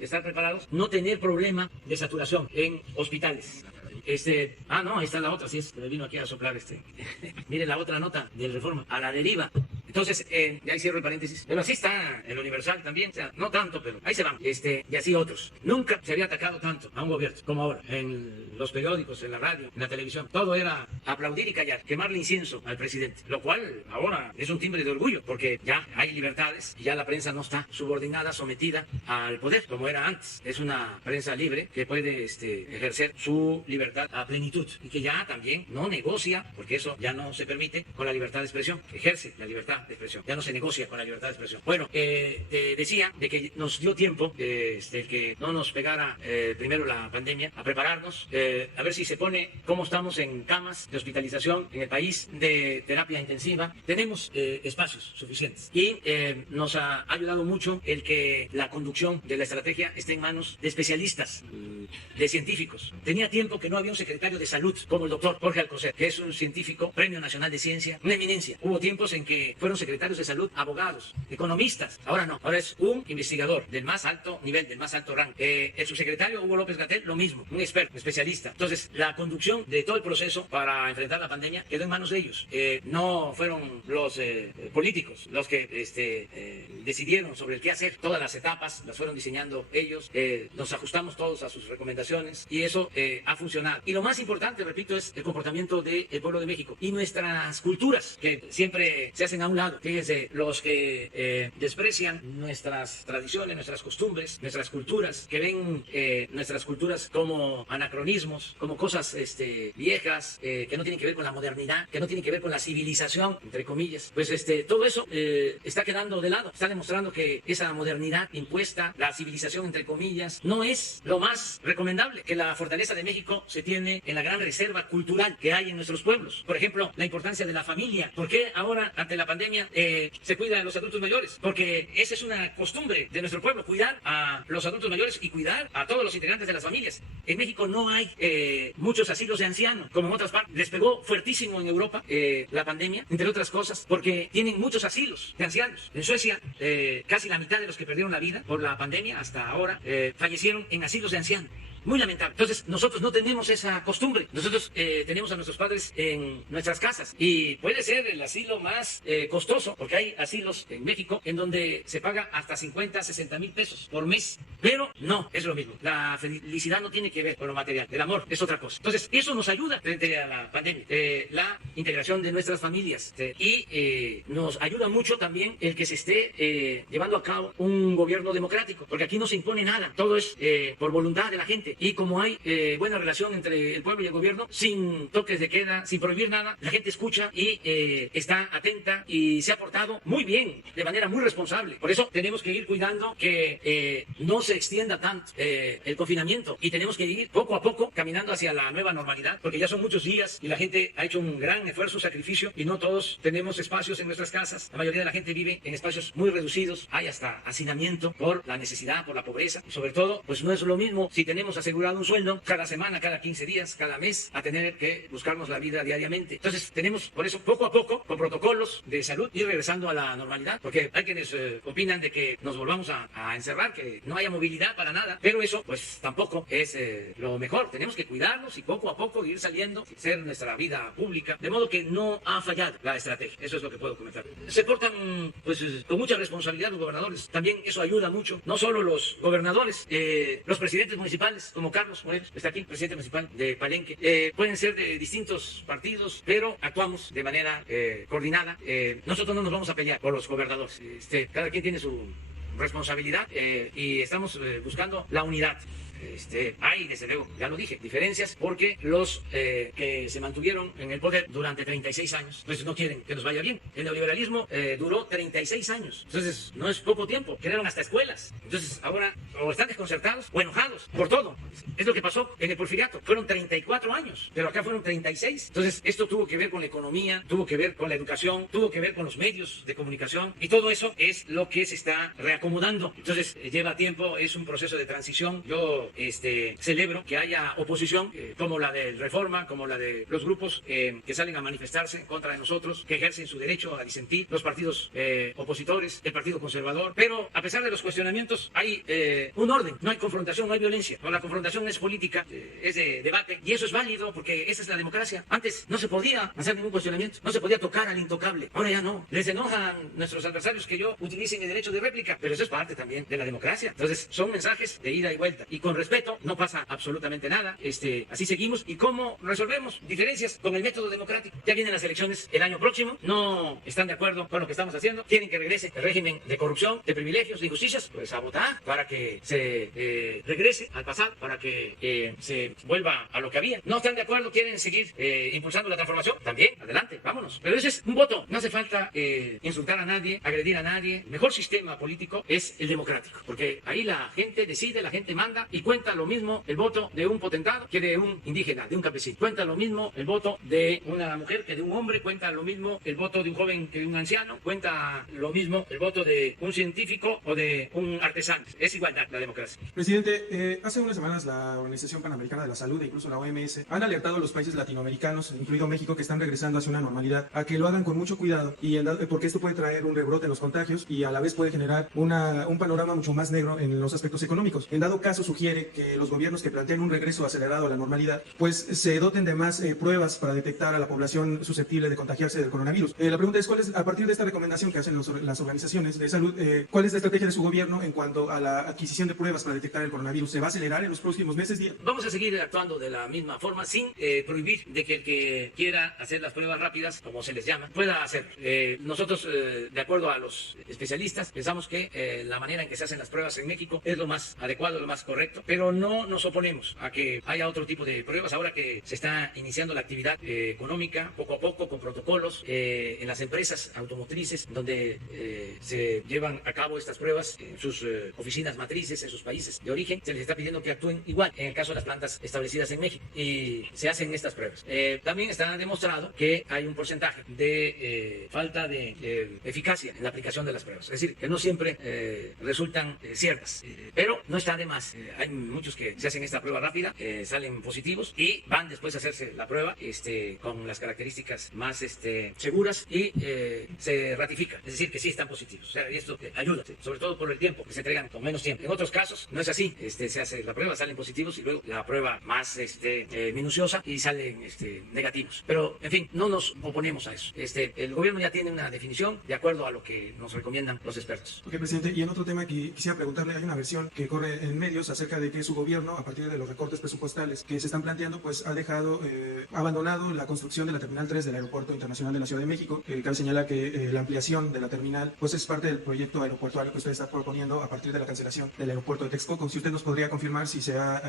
estar preparados, no tener problema de saturación en hospitales. No, ahí está la otra, sí es, me vino aquí a soplar Mire la otra nota del Reforma, a la deriva. Entonces, de ahí cierro el paréntesis. Pero así está el Universal también, o sea, no tanto, pero ahí se van. Y así otros. Nunca se había atacado tanto a un gobierno como ahora. En los periódicos, en la radio, en la televisión. Todo era aplaudir y callar, quemarle incienso al presidente. Lo cual ahora es un timbre de orgullo, porque ya hay libertades y ya la prensa no está subordinada, sometida al poder, como era antes. Es una prensa libre que puede ejercer su libertad a plenitud y que ya también no negocia, porque eso ya no se permite, con la libertad de expresión. Ejerce la libertad de expresión. Ya no se negocia con la libertad de expresión. Bueno, decía de que nos dio tiempo, que no nos pegara primero la pandemia, a prepararnos, a ver si se pone cómo estamos en camas de hospitalización en el país, de terapia intensiva. Tenemos espacios suficientes y nos ha ayudado mucho el que la conducción de la estrategia esté en manos de especialistas, de científicos. Tenía tiempo que no había un secretario de salud como el doctor Jorge Alcocer, que es un científico, Premio Nacional de Ciencia, una eminencia. Hubo tiempos en que fueron secretarios de salud, abogados, economistas. Ahora no, ahora es un investigador del más alto nivel, del más alto rango. El subsecretario Hugo López-Gatell, lo mismo, un experto, un especialista. Entonces, la conducción de todo el proceso para enfrentar la pandemia quedó en manos de ellos. No fueron los políticos los que decidieron sobre el qué hacer. Todas las etapas las fueron diseñando ellos. Nos ajustamos todos a sus recomendaciones y eso ha funcionado. Y lo más importante, repito, es el comportamiento del pueblo de México y nuestras culturas, que siempre se hacen a un lado. Fíjense, los que desprecian nuestras tradiciones, nuestras costumbres, nuestras culturas, que ven nuestras culturas como anacronismos, como cosas viejas, que no tienen que ver con la modernidad, que no tienen que ver con la civilización, entre comillas, pues todo eso está quedando de lado. Está demostrando que esa modernidad impuesta, la civilización, entre comillas, no es lo más recomendable. Que la fortaleza de México se tiene en la gran reserva cultural que hay en nuestros pueblos. Por ejemplo, la importancia de la familia. ¿Por qué ahora, ante la pandemia, se cuida a los adultos mayores? Porque esa es una costumbre de nuestro pueblo, cuidar a los adultos mayores y cuidar a todos los integrantes de las familias. En México no hay muchos asilos de ancianos, como en otras partes. Les pegó fuertísimo en Europa la pandemia, entre otras cosas, porque tienen muchos asilos de ancianos. En Suecia, casi la mitad de los que perdieron la vida por la pandemia hasta ahora fallecieron en asilos de ancianos. muy lamentable. Entonces, nosotros no tenemos esa costumbre. Nosotros tenemos a nuestros padres en nuestras casas y puede ser el asilo más costoso, porque hay asilos en México en donde se paga hasta 50, 60 mil pesos por mes. Pero no, es lo mismo. La felicidad no tiene que ver con lo material. El amor es otra cosa. Entonces, eso nos ayuda frente a la pandemia. La integración de nuestras familias. Y nos ayuda mucho también el que se esté llevando a cabo un gobierno democrático, porque aquí no se impone nada. Todo es por voluntad de la gente. Y como hay buena relación entre el pueblo y el gobierno, sin toques de queda, sin prohibir nada, la gente escucha y está atenta y se ha portado muy bien, de manera muy responsable. Por eso tenemos que ir cuidando que no se extienda tanto el confinamiento y tenemos que ir poco a poco caminando hacia la nueva normalidad, porque ya son muchos días y la gente ha hecho un gran esfuerzo, sacrificio, y no todos tenemos espacios en nuestras casas. La mayoría de la gente vive en espacios muy reducidos, hay hasta hacinamiento por la necesidad, por la pobreza, y sobre todo, pues no es lo mismo si tenemos asegurado un sueldo cada semana, cada 15 días, cada mes, a tener que buscarnos la vida diariamente. Entonces tenemos, por eso, poco a poco, con protocolos de salud, ir regresando a la normalidad, porque hay quienes opinan de que nos volvamos a encerrar, que no haya movilidad para nada, pero eso pues tampoco es lo mejor. Tenemos que cuidarnos y poco a poco ir saliendo, hacer nuestra vida pública, de modo que no ha fallado la estrategia. Eso es lo que puedo comentar. Se portan pues con mucha responsabilidad los gobernadores, también eso ayuda mucho, no solo los gobernadores, los presidentes municipales, como Carlos Morelos, está aquí, presidente municipal de Palenque, pueden ser de distintos partidos, pero actuamos de manera coordinada. Nosotros no nos vamos a pelear por los gobernadores, cada quien tiene su responsabilidad y estamos buscando la unidad. Hay, desde luego, ya lo dije, diferencias porque los que se mantuvieron en el poder durante 36 años, pues no quieren que nos vaya bien. El neoliberalismo duró 36 años, entonces no es poco tiempo, crearon hasta escuelas. Entonces ahora o están desconcertados o enojados por todo. Es lo que pasó en el Porfiriato, fueron 34 años, pero acá fueron 36. Entonces esto tuvo que ver con la economía, tuvo que ver con la educación, tuvo que ver con los medios de comunicación y todo eso es lo que se está reacomodando. Entonces lleva tiempo, es un proceso de transición. Yo celebro que haya oposición como la de Reforma, como la de los grupos que salen a manifestarse en contra de nosotros, que ejercen su derecho a disentir, los partidos opositores, el Partido Conservador, pero a pesar de los cuestionamientos hay un orden, no hay confrontación, no hay violencia, no, la confrontación es política, es de debate y eso es válido porque esa es la democracia. Antes no se podía hacer ningún cuestionamiento, no se podía tocar al intocable, ahora ya no. Les enojan nuestros adversarios que yo utilice mi derecho de réplica, pero eso es parte también de la democracia. Entonces son mensajes de ida y vuelta y con respeto, no pasa absolutamente nada, así seguimos. ¿Y cómo resolvemos diferencias? Con el método democrático. Ya vienen las elecciones el año próximo, no están de acuerdo con lo que estamos haciendo, quieren que regrese el régimen de corrupción, de privilegios, de injusticias, pues a votar para que se regrese al pasado, para que se vuelva a lo que había. No están de acuerdo, quieren seguir impulsando la transformación, también, adelante, vámonos. Pero ese es un voto, no hace falta insultar a nadie, agredir a nadie. El mejor sistema político es el democrático, porque ahí la gente decide, la gente manda y cuenta lo mismo el voto de un potentado que de un indígena, de un campesino. Cuenta lo mismo el voto de una mujer que de un hombre, cuenta lo mismo el voto de un joven que de un anciano, cuenta lo mismo el voto de un científico o de un artesano. Es igualdad la democracia. Presidente, hace unas semanas la Organización Panamericana de la Salud e incluso la OMS han alertado a los países latinoamericanos, incluido México, que están regresando hacia una normalidad, a que lo hagan con mucho cuidado porque esto puede traer un rebrote en los contagios y a la vez puede generar un panorama mucho más negro en los aspectos económicos. En dado caso, sugiere que los gobiernos que planteen un regreso acelerado a la normalidad, pues se doten de más pruebas para detectar a la población susceptible de contagiarse del coronavirus. La pregunta es, a partir de esta recomendación que hacen las organizaciones de salud, ¿cuál es la estrategia de su gobierno en cuanto a la adquisición de pruebas para detectar el coronavirus? ¿Se va a acelerar en los próximos meses? Vamos a seguir actuando de la misma forma, sin prohibir de que el que quiera hacer las pruebas rápidas, como se les llama, pueda hacerlo. Nosotros, de acuerdo a los especialistas, pensamos que la manera en que se hacen las pruebas en México es lo más adecuado, lo más correcto, pero no nos oponemos a que haya otro tipo de pruebas ahora que se está iniciando la actividad económica poco a poco con protocolos en las empresas automotrices donde se llevan a cabo estas pruebas en sus oficinas matrices, en sus países de origen. Se les está pidiendo que actúen igual en el caso de las plantas establecidas en México y se hacen estas pruebas. También está demostrado que hay un porcentaje de falta de eficacia en la aplicación de las pruebas, es decir, que no siempre resultan ciertas, pero no está de más. Hay muchos que se hacen esta prueba rápida, salen positivos y van después a hacerse la prueba con las características más seguras y se ratifica. Es decir, que sí están positivos. O sea, y esto ayuda, sobre todo por el tiempo, que se entregan con menos tiempo. En otros casos no es así. Se hace la prueba, salen positivos y luego la prueba más minuciosa y salen negativos. Pero, en fin, no nos oponemos a eso. El gobierno ya tiene una definición de acuerdo a lo que nos recomiendan los expertos. Ok, presidente, y en otro tema que quisiera preguntarle, hay una versión que corre en medios acerca de que su gobierno, a partir de los recortes presupuestales que se están planteando, pues ha dejado abandonado la construcción de la Terminal 3 del Aeropuerto Internacional de la Ciudad de México. Cabe señalar que la ampliación de la terminal pues es parte del proyecto aeroportuario que usted está proponiendo a partir de la cancelación del aeropuerto de Texcoco. Si usted nos podría confirmar si se ha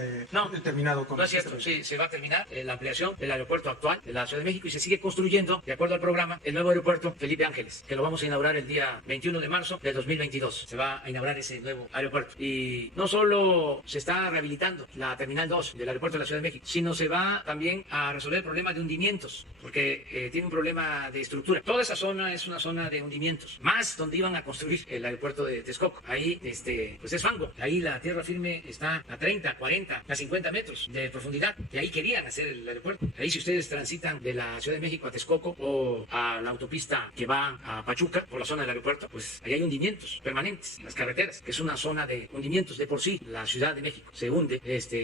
terminado con... No es cierto, sí, se va a terminar la ampliación del aeropuerto actual de la Ciudad de México y se sigue construyendo, de acuerdo al programa, el nuevo aeropuerto Felipe Ángeles, que lo vamos a inaugurar el día 21 de marzo de 2022. Se va a inaugurar ese nuevo aeropuerto. Y no solo se está rehabilitando la Terminal 2 del aeropuerto de la Ciudad de México, sino se va también a resolver el problema de hundimientos, porque tiene un problema de estructura. Toda esa zona es una zona de hundimientos, más donde iban a construir el aeropuerto de Texcoco. Ahí pues es fango, ahí la tierra firme está a 30, 40, a 50 metros de profundidad, y ahí querían hacer el aeropuerto. Ahí, si ustedes transitan de la Ciudad de México a Texcoco o a la autopista que va a Pachuca por la zona del aeropuerto, pues ahí hay hundimientos permanentes en las carreteras, que es una zona de hundimientos. De por sí la Ciudad de México se hunde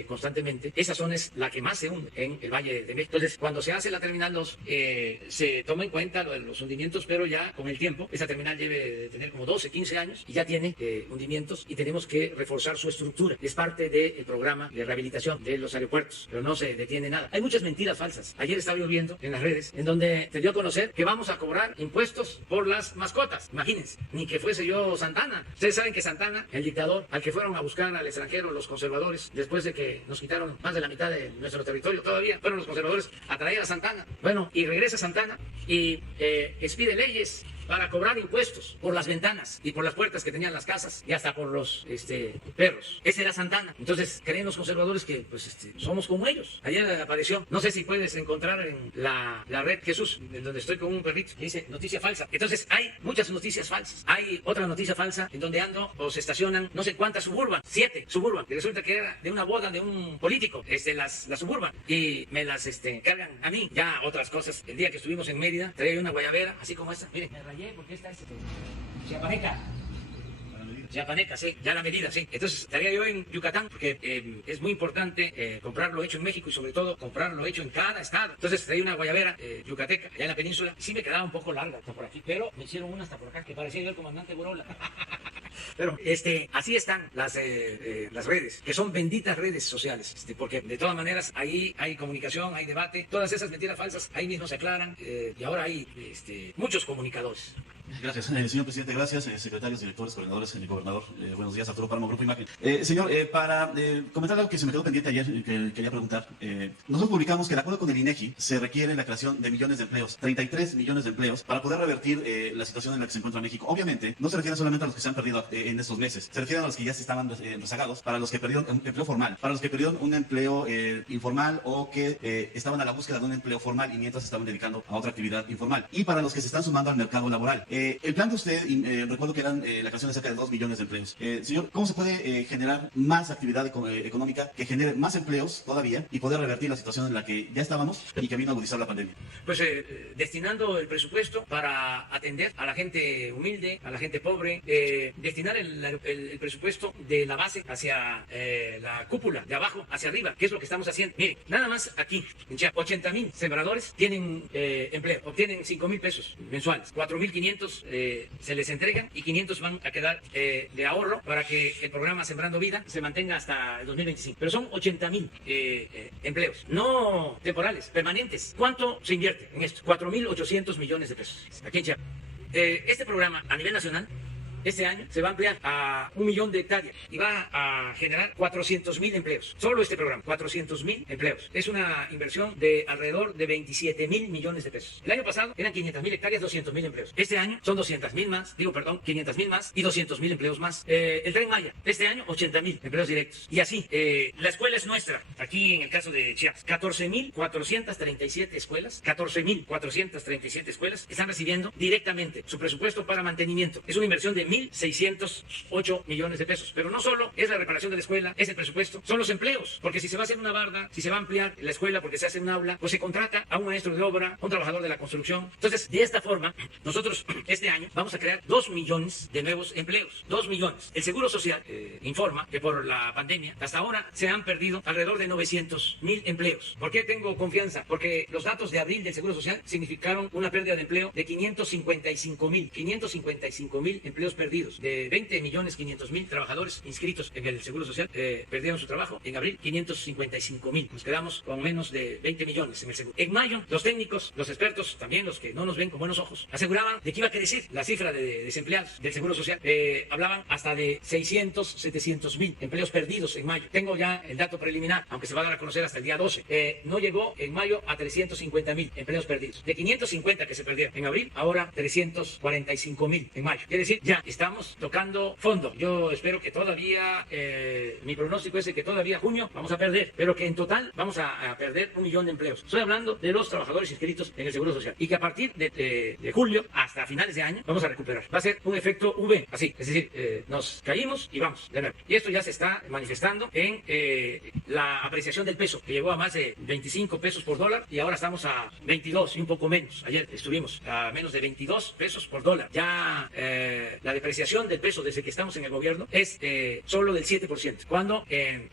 constantemente. Esa zona es la que más se hunde en el Valle de México. Entonces, cuando se hace la Terminal 2, se toma en cuenta lo de los hundimientos, pero ya con el tiempo, esa terminal debe de tener como 12, 15 años y ya tiene hundimientos, y tenemos que reforzar su estructura. Es parte del programa de rehabilitación de los aeropuertos, pero no se detiene nada. Hay muchas mentiras falsas. Ayer estaba yo viendo en las redes, en donde se dio a conocer que vamos a cobrar impuestos por las mascotas. Imagínense, ni que fuese yo Santana. Ustedes saben que Santana, el dictador, al que fueron a buscar al extranjero los conservadores, después de que nos quitaron más de la mitad de nuestro territorio, todavía fueron los conservadores a traer a Santana. Bueno, y regresa Santana y expide leyes para cobrar impuestos por las ventanas y por las puertas que tenían las casas y hasta por los perros. Ese era Santana. Entonces creen los conservadores que pues somos como ellos. Ayer apareció, no sé si puedes encontrar en la red Jesús, en donde estoy con un perrito, que dice noticia falsa. Entonces hay muchas noticias falsas. Hay otra noticia falsa en donde ando o se estacionan no sé cuántas Suburban, 7 Suburban, que resulta que era de una boda de un político, las Suburban, y me las cargan a mí. Ya otras cosas. El día que estuvimos en Mérida, traía una guayabera, así como esta. Miren, porque esta es Chiapaneca, sí, ya la medida, sí. Entonces estaría yo en Yucatán, porque es muy importante comprarlo hecho en México y sobre todo comprarlo hecho en cada estado. Entonces traía una guayabera yucateca allá en la península. Sí me quedaba un poco larga hasta por aquí, pero me hicieron una hasta por acá, que parecía yo el comandante Burola. Pero así están las redes, que son benditas redes sociales, porque de todas maneras ahí hay comunicación, hay debate, todas esas mentiras falsas ahí mismo se aclaran, y ahora hay muchos comunicadores. Gracias, señor presidente, gracias, secretarios, directores, coordinadores, gobernador. Buenos días, Arturo Páramo, Grupo Imagen. Señor, para comentar algo que se me quedó pendiente ayer, que quería preguntar. Nosotros publicamos que de acuerdo con el INEGI se requiere la creación de millones de empleos, 33 millones de empleos, para poder revertir la situación en la que se encuentra México. Obviamente, no se refiere solamente a los que se han perdido en estos meses, se refieren a los que ya se estaban rezagados, para los que perdieron un empleo formal, para los que perdieron un empleo informal o que estaban a la búsqueda de un empleo formal y mientras se estaban dedicando a otra actividad informal, y para los que se están sumando al mercado laboral. El plan de usted, recuerdo que eran la creación de cerca de 2 millones de empleos. Señor, ¿cómo se puede generar más actividad económica que genere más empleos todavía y poder revertir la situación en la que ya estábamos y que vino a agudizar la pandemia? Pues destinando el presupuesto para atender a la gente humilde, a la gente pobre, destinar el presupuesto de la base hacia la cúpula, de abajo hacia arriba, que es lo que estamos haciendo. Miren, nada más aquí, en Chiapas, 80,000 sembradores tienen empleo, obtienen 5,000 pesos mensuales, 4,500 se les entregan y 500 van a quedar de ahorro para que el programa Sembrando Vida se mantenga hasta el 2025. Pero son 80,000 empleos, no temporales, permanentes. ¿Cuánto se invierte en esto? 4,800 millones de pesos aquí en Chiapas. Este programa a nivel nacional este año se va a ampliar a 1 millón de hectáreas y va a generar 400,000 empleos. Solo este programa, 400,000 empleos. Es una inversión de alrededor de 27,000 millones de pesos. El año pasado eran 500,000 hectáreas, 200,000 empleos. Este año son 500,000 más y 200,000 empleos más. El Tren Maya, este año 80,000 empleos directos. Y así, la escuela es nuestra. Aquí en el caso de Chiapas, 14,437 escuelas, 14,437 escuelas están recibiendo directamente su presupuesto para mantenimiento. Es una inversión de 1.608 millones de pesos. Pero no solo es la reparación de la escuela, es el presupuesto, son los empleos, porque si se va a hacer una barda, si se va a ampliar la escuela porque se hace un aula, pues se contrata a un maestro de obra, a un trabajador de la construcción. Entonces, de esta forma, nosotros este año vamos a crear 2 millones de nuevos empleos. 2 millones. El Seguro Social informa que por la pandemia, hasta ahora se han perdido alrededor de 900,000 empleos. ¿Por qué tengo confianza? Porque los datos de abril del Seguro Social significaron una pérdida de empleo de 555,000 empleos perdidos. De 20.500.000 trabajadores inscritos en el Seguro Social perdieron su trabajo. En abril, 555,000. Nos quedamos con menos de 20 millones en el seguro. En mayo, los técnicos, los expertos, también los que no nos ven con buenos ojos, aseguraban de que iba a crecer la cifra de desempleados del Seguro Social. Hablaban hasta de 700,000 empleos perdidos en mayo. Tengo ya el dato preliminar, aunque se va a dar a conocer hasta el día 12. No llegó en mayo a 350,000 empleos perdidos. De 550 que se perdieron en abril, ahora 345,000 en mayo. Quiere decir, ya estamos tocando fondo. Yo espero que todavía, mi pronóstico es de que todavía junio vamos a perder, pero que en total vamos a perder 1 millón de empleos. Estoy hablando de los trabajadores inscritos en el Seguro Social. Y que a partir de julio hasta finales de año vamos a recuperar. Va a ser un efecto V, así. Es decir, nos caímos y vamos de nuevo. Y esto ya se está manifestando en la apreciación del peso, que llegó a más de 25 pesos por dólar y ahora estamos a 22 y un poco menos. Ayer estuvimos a menos de 22 pesos por dólar. Ya la depreciación del peso desde que estamos en el gobierno es solo del 7%, cuando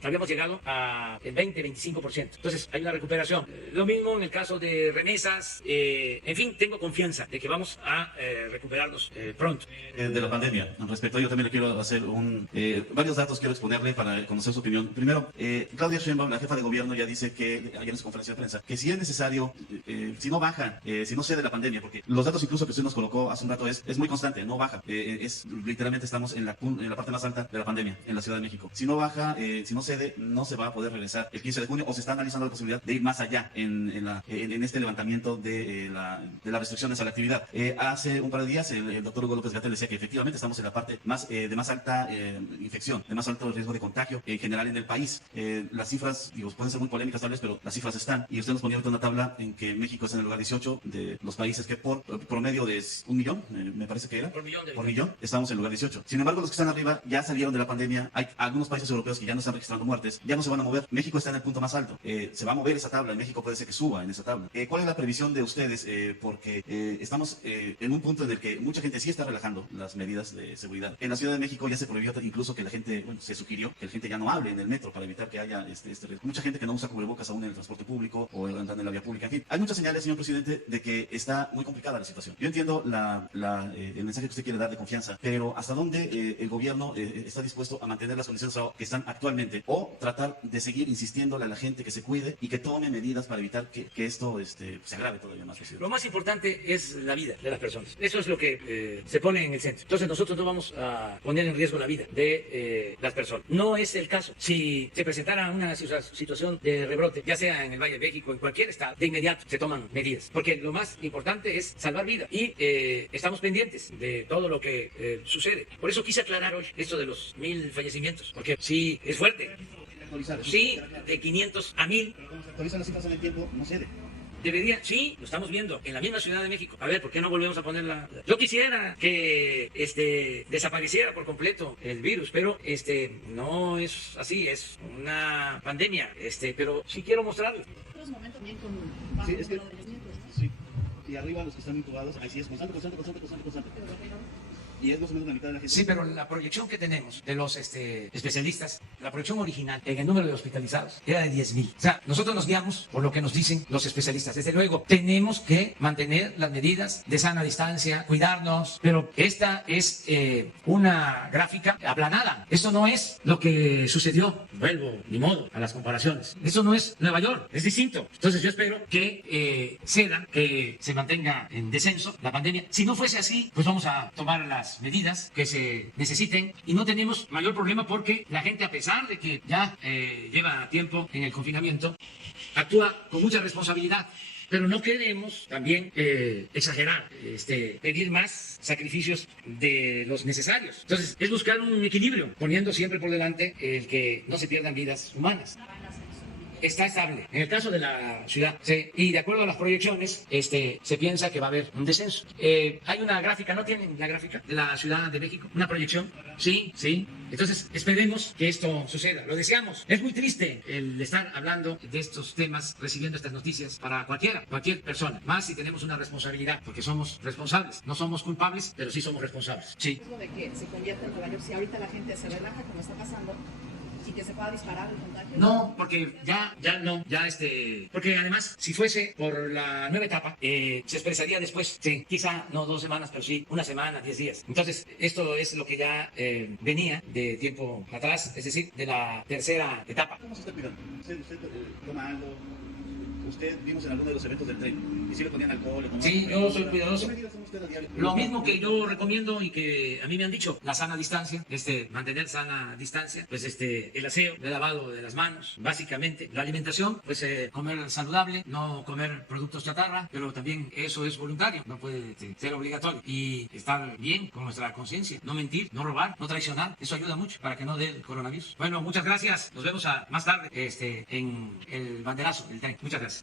habíamos llegado a el 20-25%. Entonces hay una recuperación. Lo mismo en el caso de remesas. En fin, tengo confianza de que vamos a recuperarnos pronto. De la pandemia, respecto a ello también le quiero hacer varios datos quiero exponerle para conocer su opinión. Primero, Claudia Sheinbaum, la jefa de gobierno, ya dice que ayer en su conferencia de prensa, que si es necesario, si no baja, si no cede la pandemia, porque los datos incluso que usted nos colocó hace un rato es muy constante, no baja. Literalmente estamos en la parte más alta de la pandemia en la Ciudad de México. Si no baja, si no cede, no se va a poder regresar el 15 de junio o se está analizando la posibilidad de ir más allá en este levantamiento de las restricciones a la actividad. Hace un par de días el doctor Hugo López-Gatell decía que efectivamente estamos en la parte de más alta infección, de más alto riesgo de contagio en general en el país. Las cifras, pueden ser muy polémicas tal vez, pero las cifras están. Y usted nos ponía ahorita una tabla en que México es en el lugar 18 de los países que por promedio de 1 millón, me parece que era. Por millón, estamos en el lugar 18. Sin embargo, los que están arriba ya salieron de la pandemia. Hay algunos países europeos que ya no están registrando muertes, ya no se van a mover. México está en el punto más alto. Se va a mover esa tabla. En México puede ser que suba en esa tabla. ¿Cuál es la previsión de ustedes? Porque estamos en un punto en el que mucha gente sí está relajando las medidas de seguridad. En la Ciudad de México ya se prohibió incluso que la gente, se sugirió que la gente ya no hable en el metro para evitar que haya mucha gente que no usa cubrebocas aún en el transporte público o andando en la vía pública. En fin, hay muchas señales, señor presidente, de que está muy complicada la situación. Yo entiendo el mensaje que usted quiere dar de confianza, pero ¿hasta dónde el gobierno está dispuesto a mantener las condiciones que están actualmente o tratar de seguir insistiéndole a la gente que se cuide y que tome medidas para evitar que esto se agrave todavía más? Lo más importante es la vida de las personas. Eso es lo que se pone en el centro. Entonces nosotros no vamos a poner en riesgo la vida de las personas. No es el caso. Si se presentara una situación de rebrote, ya sea en el Valle de México, en cualquier estado, de inmediato se toman medidas. Porque lo más importante es salvar vida. Y estamos pendientes de todo lo que sucede. Por eso quise aclarar hoy esto de los 1,000 fallecimientos. Porque sí, es fuerte. Sí, de 500 a 1,000. Pero cuando se actualizan las cifras en el tiempo, no cede. Debería, sí, lo estamos viendo en la misma Ciudad de México. A ver, ¿por qué no volvemos a ponerla? Yo quisiera que desapareciera por completo el virus, pero no es así, es una pandemia. Pero sí quiero mostrarlo. Sí, es que, sí. Y arriba los que están intubados, ahí sí es constante. Y es más o menos la mitad de la gente. Sí, pero la proyección que tenemos de los especialistas, la proyección original en el número de hospitalizados era de 10,000. O sea, nosotros nos guiamos por lo que nos dicen los especialistas. Desde luego, tenemos que mantener las medidas de sana distancia, cuidarnos, pero esta es una gráfica aplanada. Esto no es lo que sucedió, vuelvo, ni modo, a las comparaciones. Esto no es Nueva York, es distinto. Entonces yo espero que ceda, que se mantenga en descenso la pandemia. Si no fuese así, pues vamos a tomar las medidas que se necesiten y no tenemos mayor problema porque la gente, a pesar de que ya lleva tiempo en el confinamiento, actúa con mucha responsabilidad. Pero no queremos también exagerar, pedir más sacrificios de los necesarios. Entonces, es buscar un equilibrio, poniendo siempre por delante el que no se pierdan vidas humanas. está estable. En el caso de la ciudad, sí, y de acuerdo a las proyecciones, se piensa que va a haber un descenso. Hay una gráfica, ¿no tienen la gráfica de la Ciudad de México? ¿Una proyección? Sí, sí. Entonces, esperemos que esto suceda. Lo deseamos. Es muy triste el estar hablando de estos temas, recibiendo estas noticias para cualquier persona. Más si tenemos una responsabilidad, porque somos responsables. No somos culpables, pero sí somos responsables. Sí. De que se convierta en Nueva York, si ahorita la gente se relaja como está pasando y que se pueda disparar el contagio. No, porque porque además, si fuese por la nueva etapa, se expresaría después, sí, quizá no 2 semanas, pero sí 1 semana, 10 días. Entonces, esto es lo que ya venía de tiempo atrás, es decir, de la tercera etapa. ¿Cómo se está cuidando? ¿Usted toma algo? Usted vimos en alguno de los eventos del tren y si le ponían alcohol. Sí, yo soy cuidadoso. ¿Qué medidas toma usted a diario? Lo mismo que yo recomiendo y que a mí me han dicho, la sana distancia, mantener sana distancia, pues el aseo, el lavado de las manos, básicamente. La alimentación, pues comer saludable, no comer productos chatarra, pero también eso es voluntario, no puede ser obligatorio. Y estar bien con nuestra conciencia, no mentir, no robar, no traicionar, eso ayuda mucho para que no dé el coronavirus. Bueno, muchas gracias, nos vemos más tarde en el banderazo del tren. Muchas gracias.